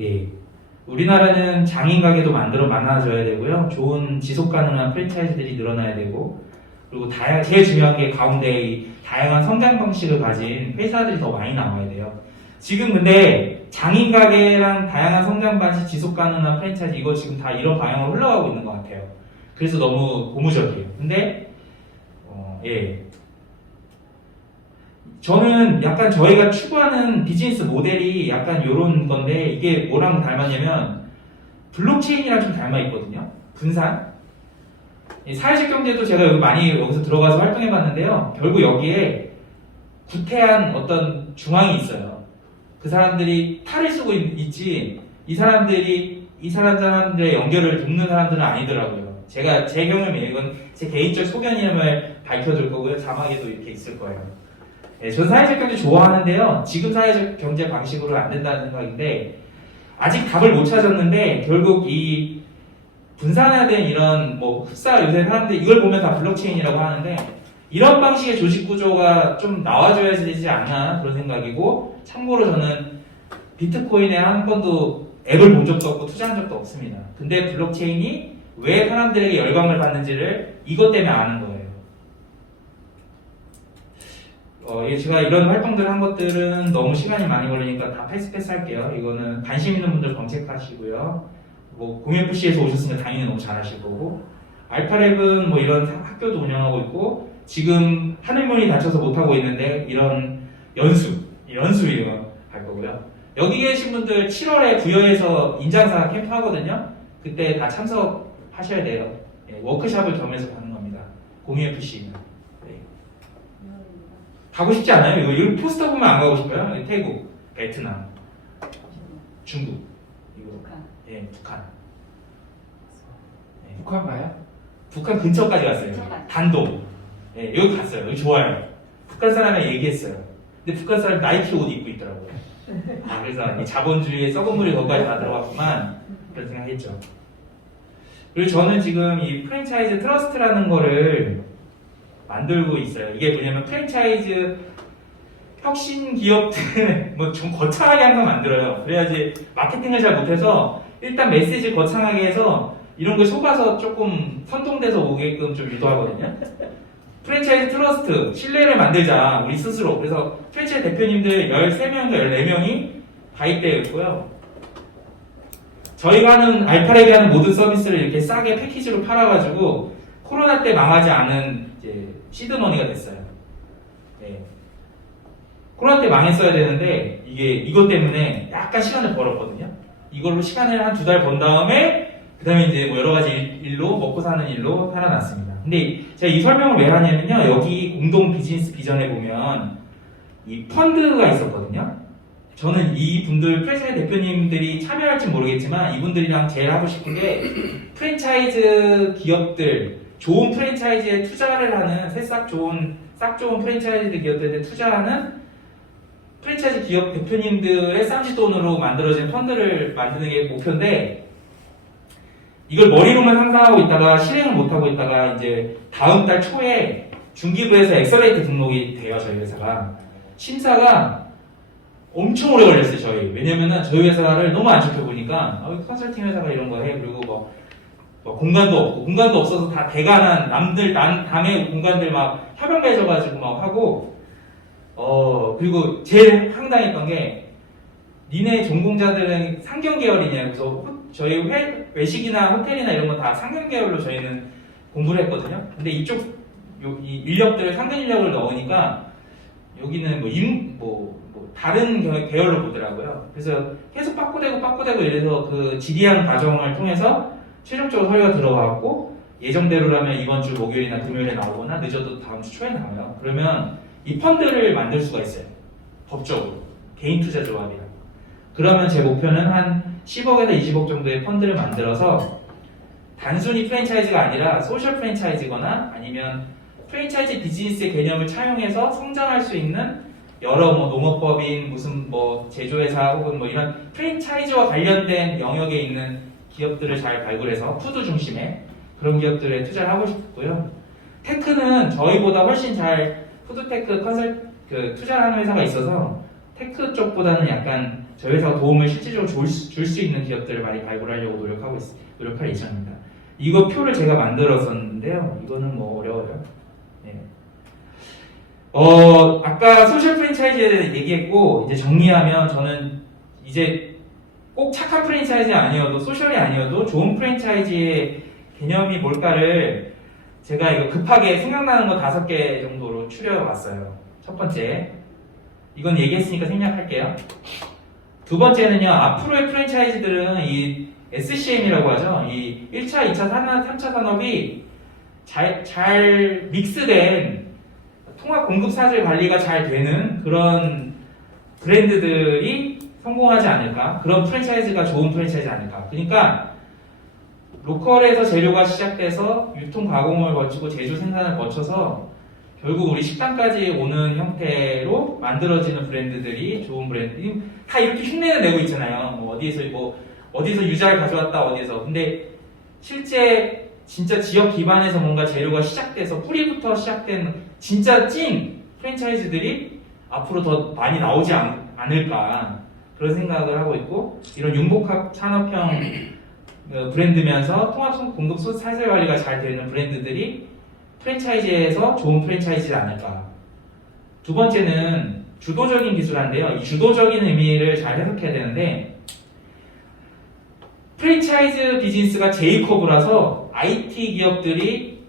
예, 우리나라는 장인 가게도 많아져야 되고요. 좋은 지속 가능한 프랜차이즈들이 늘어나야 되고, 그리고 제일 중요한 게 가운데 이 다양한 성장 방식을 가진 회사들이 더 많이 나와야 돼요. 지금 근데 장인 가게랑 다양한 성장 방식, 지속 가능한 프랜차이즈 이거 지금 다 이런 방향으로 흘러가고 있는 것 같아요. 그래서 너무 고무적이에요. 근데 예. 저는 약간 저희가 추구하는 비즈니스 모델이 약간 이런 건데 이게 뭐랑 닮았냐면 블록체인이랑 좀 닮아 있거든요. 분산. 사회적 경제도 제가 많이 여기서 들어가서 활동해 봤는데요. 결국 여기에 구태한 어떤 중앙이 있어요. 그 사람들이 탈을 쓰고 있지 이 사람들의 연결을 돕는 사람들은 아니더라고요. 제 경험이에요. 이건 제 개인적 소견임을 밝혀줄 거고요. 자막에도 이렇게 있을 거예요. 네, 전 사회적 경제 좋아하는데요. 지금 사회적 경제 방식으로는 안 된다는 생각인데 아직 답을 못 찾았는데 결국 이 분산화된 이런 흡사 요새 사람들이 이걸 보면 다 블록체인이라고 하는데 이런 방식의 조직 구조가 좀 나와줘야 되지 않나 그런 생각이고, 참고로 저는 비트코인에 한 번도 앱을 본 적도 없고 투자한 적도 없습니다. 근데 블록체인이 왜 사람들에게 열광을 받는지를 이것 때문에 아는 거예요. 제가 이런 활동들을 한 것들은 너무 시간이 많이 걸리니까 다 패스 할게요. 이거는 관심 있는 분들 검색하시고요. 공유FC에서 오셨으니까 당연히 너무 잘하실 거고, 알파랩은 이런 학교도 운영하고 있고, 지금 하늘문이 닫혀서 못하고 있는데 이런 연수위원 할 거고요. 여기 계신 분들 7월에 부여에서 인장사 캠프 하거든요. 그때 다 참석하셔야 돼요. 워크샵을 겸해서 가는 겁니다. 공유FC. 가고 싶지 않아요? 이거 포스터 보면 안 가고 싶어요? 태국, 베트남, 중국. 예, 북한. 예, 북한 가요? 북한 근처까지 갔어요. 근처까지. 단도. 예, 여기 갔어요. 여기 좋아요. 북한 사람이랑 얘기했어요. 근데 북한 사람 나이키 옷 입고 있더라고요. 아, 그래서 이 자본주의의 썩은 물이 거기까지 다 들어갔구만. 그런 생각했죠. 그리고 저는 지금 이 프랜차이즈 트러스트라는 거를 만들고 있어요. 이게 뭐냐면 프랜차이즈 혁신 기업들 뭐 좀 거창하게 항상 만들어요. 그래야지 마케팅을 잘 못해서 일단 메시지 거창하게 해서 이런 거 속아서 조금 선동돼서 오게끔 좀 유도하거든요. 프랜차이즈 트러스트, 신뢰를 만들자, 우리 스스로. 그래서 프랜차이즈 대표님들 13명인가 14명이 가입되어 있고요. 저희가 하는, 알파랩이 하는 모든 서비스를 이렇게 싸게 패키지로 팔아가지고 코로나 때 망하지 않은 이제 시드머니가 됐어요. 예. 코로나 때 망했어야 되는데, 이것 때문에 약간 시간을 벌었거든요. 이걸로 시간을 한 2달 번 다음에, 그 다음에 이제 뭐 여러 가지 일로, 먹고 사는 일로 살아났습니다. 근데 제가 이 설명을 왜 하냐면요. 여기 공동 비즈니스 비전에 보면 이 펀드가 있었거든요. 저는 이분들 프랜차이즈 대표님들이 참여할지 모르겠지만 이분들이랑 제일 하고 싶은 게 프랜차이즈 기업들, 좋은 프랜차이즈에 투자를 하는 새싹 좋은 프랜차이즈 기업들에 투자하는 프랜차이즈 기업 대표님들의 쌈짓돈으로 만들어진 펀드를 만드는 게 목표인데 이걸 머리로만 상상하고 있다가 실행을 못하고 있다가 이제 다음 달 초에 중기부에서 엑셀레이트 등록이 돼요. 저희 회사가 심사가 엄청 오래 걸렸어요. 저희 왜냐면은 저희 회사를 너무 안 좋게 보니까 컨설팅 회사가 이런 거 해. 그리고 뭐 공간도 없어서 다 대관한 남의 공간들 막 협약 맺어가지고 막 하고 그리고 제일 황당했던 게 니네 전공자들은 상경 계열이냐. 그래서 저희 외식이나 호텔이나 이런 건 다 상경 계열로 저희는 공부를 했거든요. 근데 이쪽 이 인력들을 상경 인력을 넣으니까 여기는 다른 계열로 보더라고요. 그래서 계속 빠꾸대고 이래서 그 질의하는 과정을 통해서 최종적으로 서류가 들어가고 예정대로라면 이번 주 목요일이나 금요일에 나오거나 늦어도 다음 주 초에 나와요. 그러면 이 펀드를 만들 수가 있어요. 법적으로. 개인 투자 조합이라고. 그러면 제 목표는 한 10억에서 20억 정도의 펀드를 만들어서 단순히 프랜차이즈가 아니라 소셜 프랜차이즈거나 아니면 프랜차이즈 비즈니스의 개념을 차용해서 성장할 수 있는 여러 농업법인 무슨 제조회사 혹은 이런 프랜차이즈와 관련된 영역에 있는 기업들을 잘 발굴해서 푸드 중심의 그런 기업들에 투자를 하고 싶고요. 테크는 저희보다 훨씬 잘 푸드테크 투자를 하는 회사가 있어서 테크 쪽보다는 약간 저희 회사가 도움을 실질적으로 줄 수 있는 기업들을 많이 발굴하려고 노력할 예정입니다. 이거 표를 제가 만들었었는데요. 이거는 어려워요. 네. 아까 소셜 프랜차이즈에 얘기했고 이제 정리하면 저는 이제 꼭 착한 프랜차이즈 아니어도 소셜이 아니어도 좋은 프랜차이즈의 개념이 뭘까를 제가 이거 급하게 생각나는 거 5개 정도로 추려왔어요. 첫 번째, 이건 얘기했으니까 생략할게요. 두 번째는요, 앞으로의 프랜차이즈들은 이 SCM이라고 하죠. 이 1차, 2차, 3차 산업이 잘 믹스된 통합 공급 사슬 관리가 잘 되는 그런 브랜드들이 성공하지 않을까? 그런 프랜차이즈가 좋은 프랜차이즈 아닐까? 그러니까 로컬에서 재료가 시작돼서 유통 가공을 거치고 제조 생산을 거쳐서 결국 우리 식당까지 오는 형태로 만들어지는 브랜드들이 좋은 브랜드. 다 이렇게 흉내를 내고 있잖아요. 어디서 유자를 가져왔다 어디에서. 근데 실제 진짜 지역 기반에서 뭔가 재료가 시작돼서 뿌리부터 시작된 진짜 찐 프랜차이즈들이 앞으로 더 많이 나오지 않을까 그런 생각을 하고 있고 이런 융복합 산업형 브랜드면서 통합 공급 사슬 관리가 잘 되는 브랜드들이 프랜차이즈에서 좋은 프랜차이즈지 않을까. 두 번째는 주도적인 기술인데요. 이 주도적인 의미를 잘 해석해야 되는데 프랜차이즈 비즈니스가 J커브라서 IT 기업들이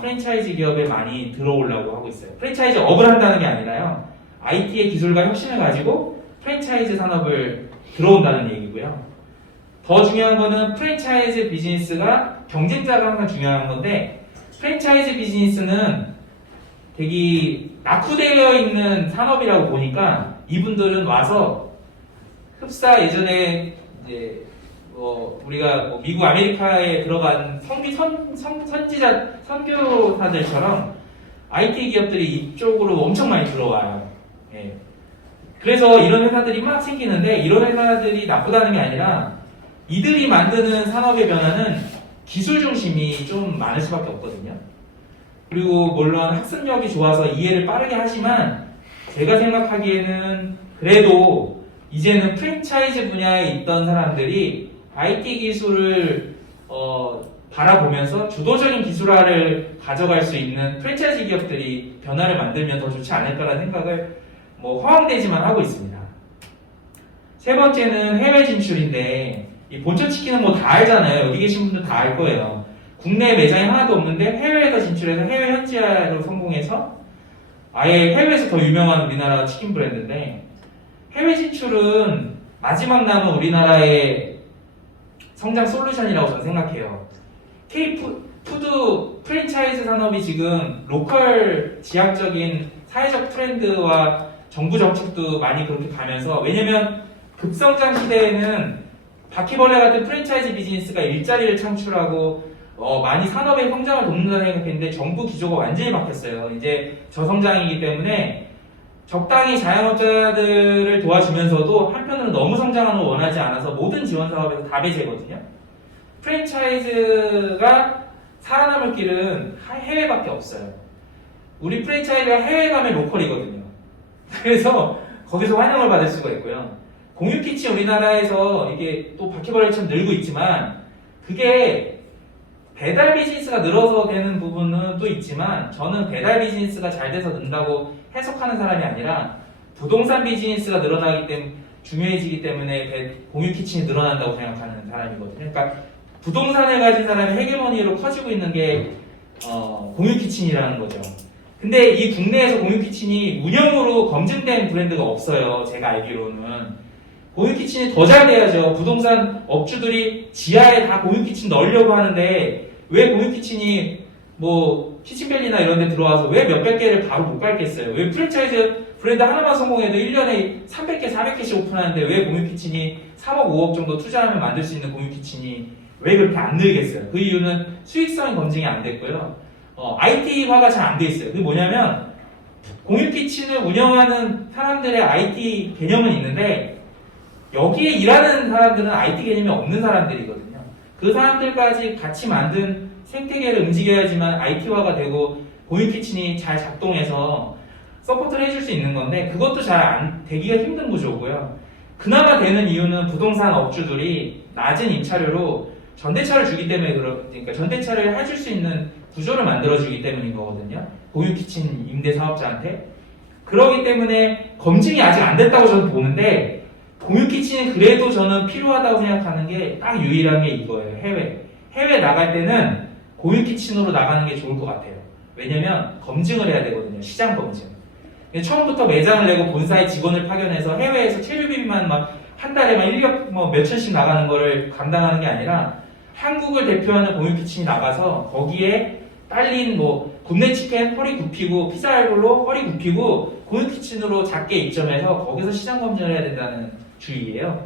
프랜차이즈 기업에 많이 들어오려고 하고 있어요. 프랜차이즈 업을 한다는 게 아니라요. IT의 기술과 혁신을 가지고 프랜차이즈 산업을 들어온다는 얘기고요. 더 중요한 거는 프랜차이즈 비즈니스가 경쟁자가 항상 중요한 건데 프랜차이즈 비즈니스는 되게 낙후되어 있는 산업이라고 보니까 이분들은 와서 흡사 예전에 이제 우리가 뭐 미국 아메리카에 들어간 선지자 선교사들처럼 IT 기업들이 이쪽으로 엄청 많이 들어와요. 예. 그래서 이런 회사들이 막 생기는데 이런 회사들이 나쁘다는 게 아니라 이들이 만드는 산업의 변화는 기술 중심이 좀 많을 수밖에 없거든요. 그리고 물론 학습력이 좋아서 이해를 빠르게 하지만 제가 생각하기에는 그래도 이제는 프랜차이즈 분야에 있던 사람들이 IT 기술을 바라보면서 주도적인 기술화를 가져갈 수 있는 프랜차이즈 기업들이 변화를 만들면 더 좋지 않을까라는 생각을 허황되지만 하고 있습니다. 세 번째는 해외 진출인데 이 본처치킨은 뭐 다 알잖아요. 여기 계신 분들 다 알 거예요. 국내 매장이 하나도 없는데 해외에서 진출해서 해외 현지화로 성공해서 아예 해외에서 더 유명한 우리나라 치킨 브랜드인데 해외 진출은 마지막 남은 우리나라의 성장 솔루션이라고 저는 생각해요. K푸드 프랜차이즈 산업이 지금 로컬 지역적인 사회적 트렌드와 정부 정책도 많이 그렇게 가면서 왜냐면 급성장 시대에는 바퀴벌레 같은 프랜차이즈 비즈니스가 일자리를 창출하고 많이 산업의 성장을 돕는다고 생각했는데 정부 기조가 완전히 바뀌었어요. 이제 저성장이기 때문에 적당히 자영업자들을 도와주면서도 한편으로 너무 성장하는 걸 원하지 않아서 모든 지원 사업에서 다 배제거든요. 프랜차이즈가 살아남을 길은 해외밖에 없어요. 우리 프랜차이즈가 해외 가면 로컬이거든요. 그래서 거기서 환영을 받을 수가 있고요. 공유키친 우리나라에서 이게 또 바퀴벌레처럼 늘고 있지만 그게 배달 비즈니스가 늘어서 되는 부분은 또 있지만 저는 배달 비즈니스가 잘 돼서 는다고 해석하는 사람이 아니라 부동산 비즈니스가 늘어나기 때문에 중요해지기 때문에 공유키친이 늘어난다고 생각하는 사람이거든요. 그러니까 부동산을 가진 사람의 헤게모니로 커지고 있는 게 공유키친이라는 거죠. 근데 이 국내에서 공유키친이 운영으로 검증된 브랜드가 없어요. 제가 알기로는. 공유키친이 더 잘 돼야죠. 부동산 업주들이 지하에 다 공유키친 넣으려고 하는데 왜 공유키친이 뭐 키친밸리나 이런 데 들어와서 왜 몇백 개를 바로 못 밟겠어요? 왜 프랜차이즈 브랜드 하나만 성공해도 1년에 300개, 400개씩 오픈하는데 왜 공유키친이 3억, 5억 정도 투자하면 만들 수 있는 공유키친이 왜 그렇게 안 늘겠어요? 그 이유는 수익성 검증이 안 됐고요. IT화가 잘 안 돼 있어요. 그게 뭐냐면 공유키친을 운영하는 사람들의 IT 개념은 있는데 여기에 일하는 사람들은 IT 개념이 없는 사람들이거든요. 그 사람들까지 같이 만든 생태계를 움직여야지만 IT화가 되고 공유키친이 잘 작동해서 서포트를 해줄 수 있는 건데 그것도 잘 되기가 힘든 구조고요. 그나마 되는 이유는 부동산 업주들이 낮은 임차료로 전대차를 주기 때문에 그러니까 전대차를 해줄 수 있는 구조를 만들어주기 때문인 거거든요. 공유키친 임대 사업자한테. 그러기 때문에 검증이 아직 안 됐다고 저는 보는데 공유키친은 그래도 저는 필요하다고 생각하는 게 딱 유일한 게 이거예요. 해외 나갈 때는 공유키친으로 나가는 게 좋을 것 같아요. 왜냐면 검증을 해야 되거든요. 시장 검증. 처음부터 매장을 내고 본사에 직원을 파견해서 해외에서 체류비만 막 한 달에 막 1억 몇천씩 나가는 거를 감당하는 게 아니라 한국을 대표하는 공유키친이 나가서 거기에 딸린 국내 치킨 허리 굽히고 피자알볼로 허리 굽히고 공유키친으로 작게 입점해서 거기서 시장 검증을 해야 된다는 주의예요.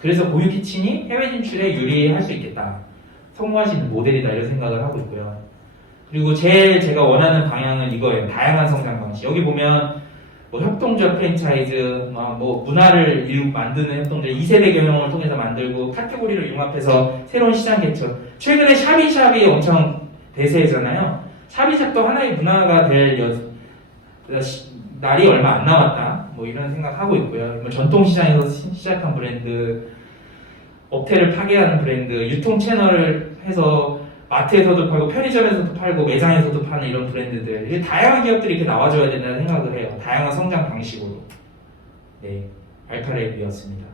그래서 공유키친이 해외 진출에 유리할 수 있겠다. 성공할 수 있는 모델이다 이런 생각을 하고 있고요. 그리고 제일 제가 원하는 방향은 이거예요. 다양한 성장 방식. 여기 보면 협동조합 프랜차이즈, 문화를 만드는 협동조합, 2세대 경영을 통해서 만들고 카테고리를 융합해서 새로운 시장 개척. 최근에 샤비샵이 엄청 대세잖아요. 샤비샵도 하나의 문화가 될 날이 얼마 안 남았다. 이런 생각하고 있고요. 전통시장에서 시작한 브랜드, 업태를 파괴하는 브랜드, 유통 채널을 해서 마트에서도 팔고 편의점에서도 팔고 매장에서도 파는 이런 브랜드들, 다양한 기업들이 이렇게 나와줘야 된다는 생각을 해요. 다양한 성장 방식으로. 네, 알파랩이었습니다.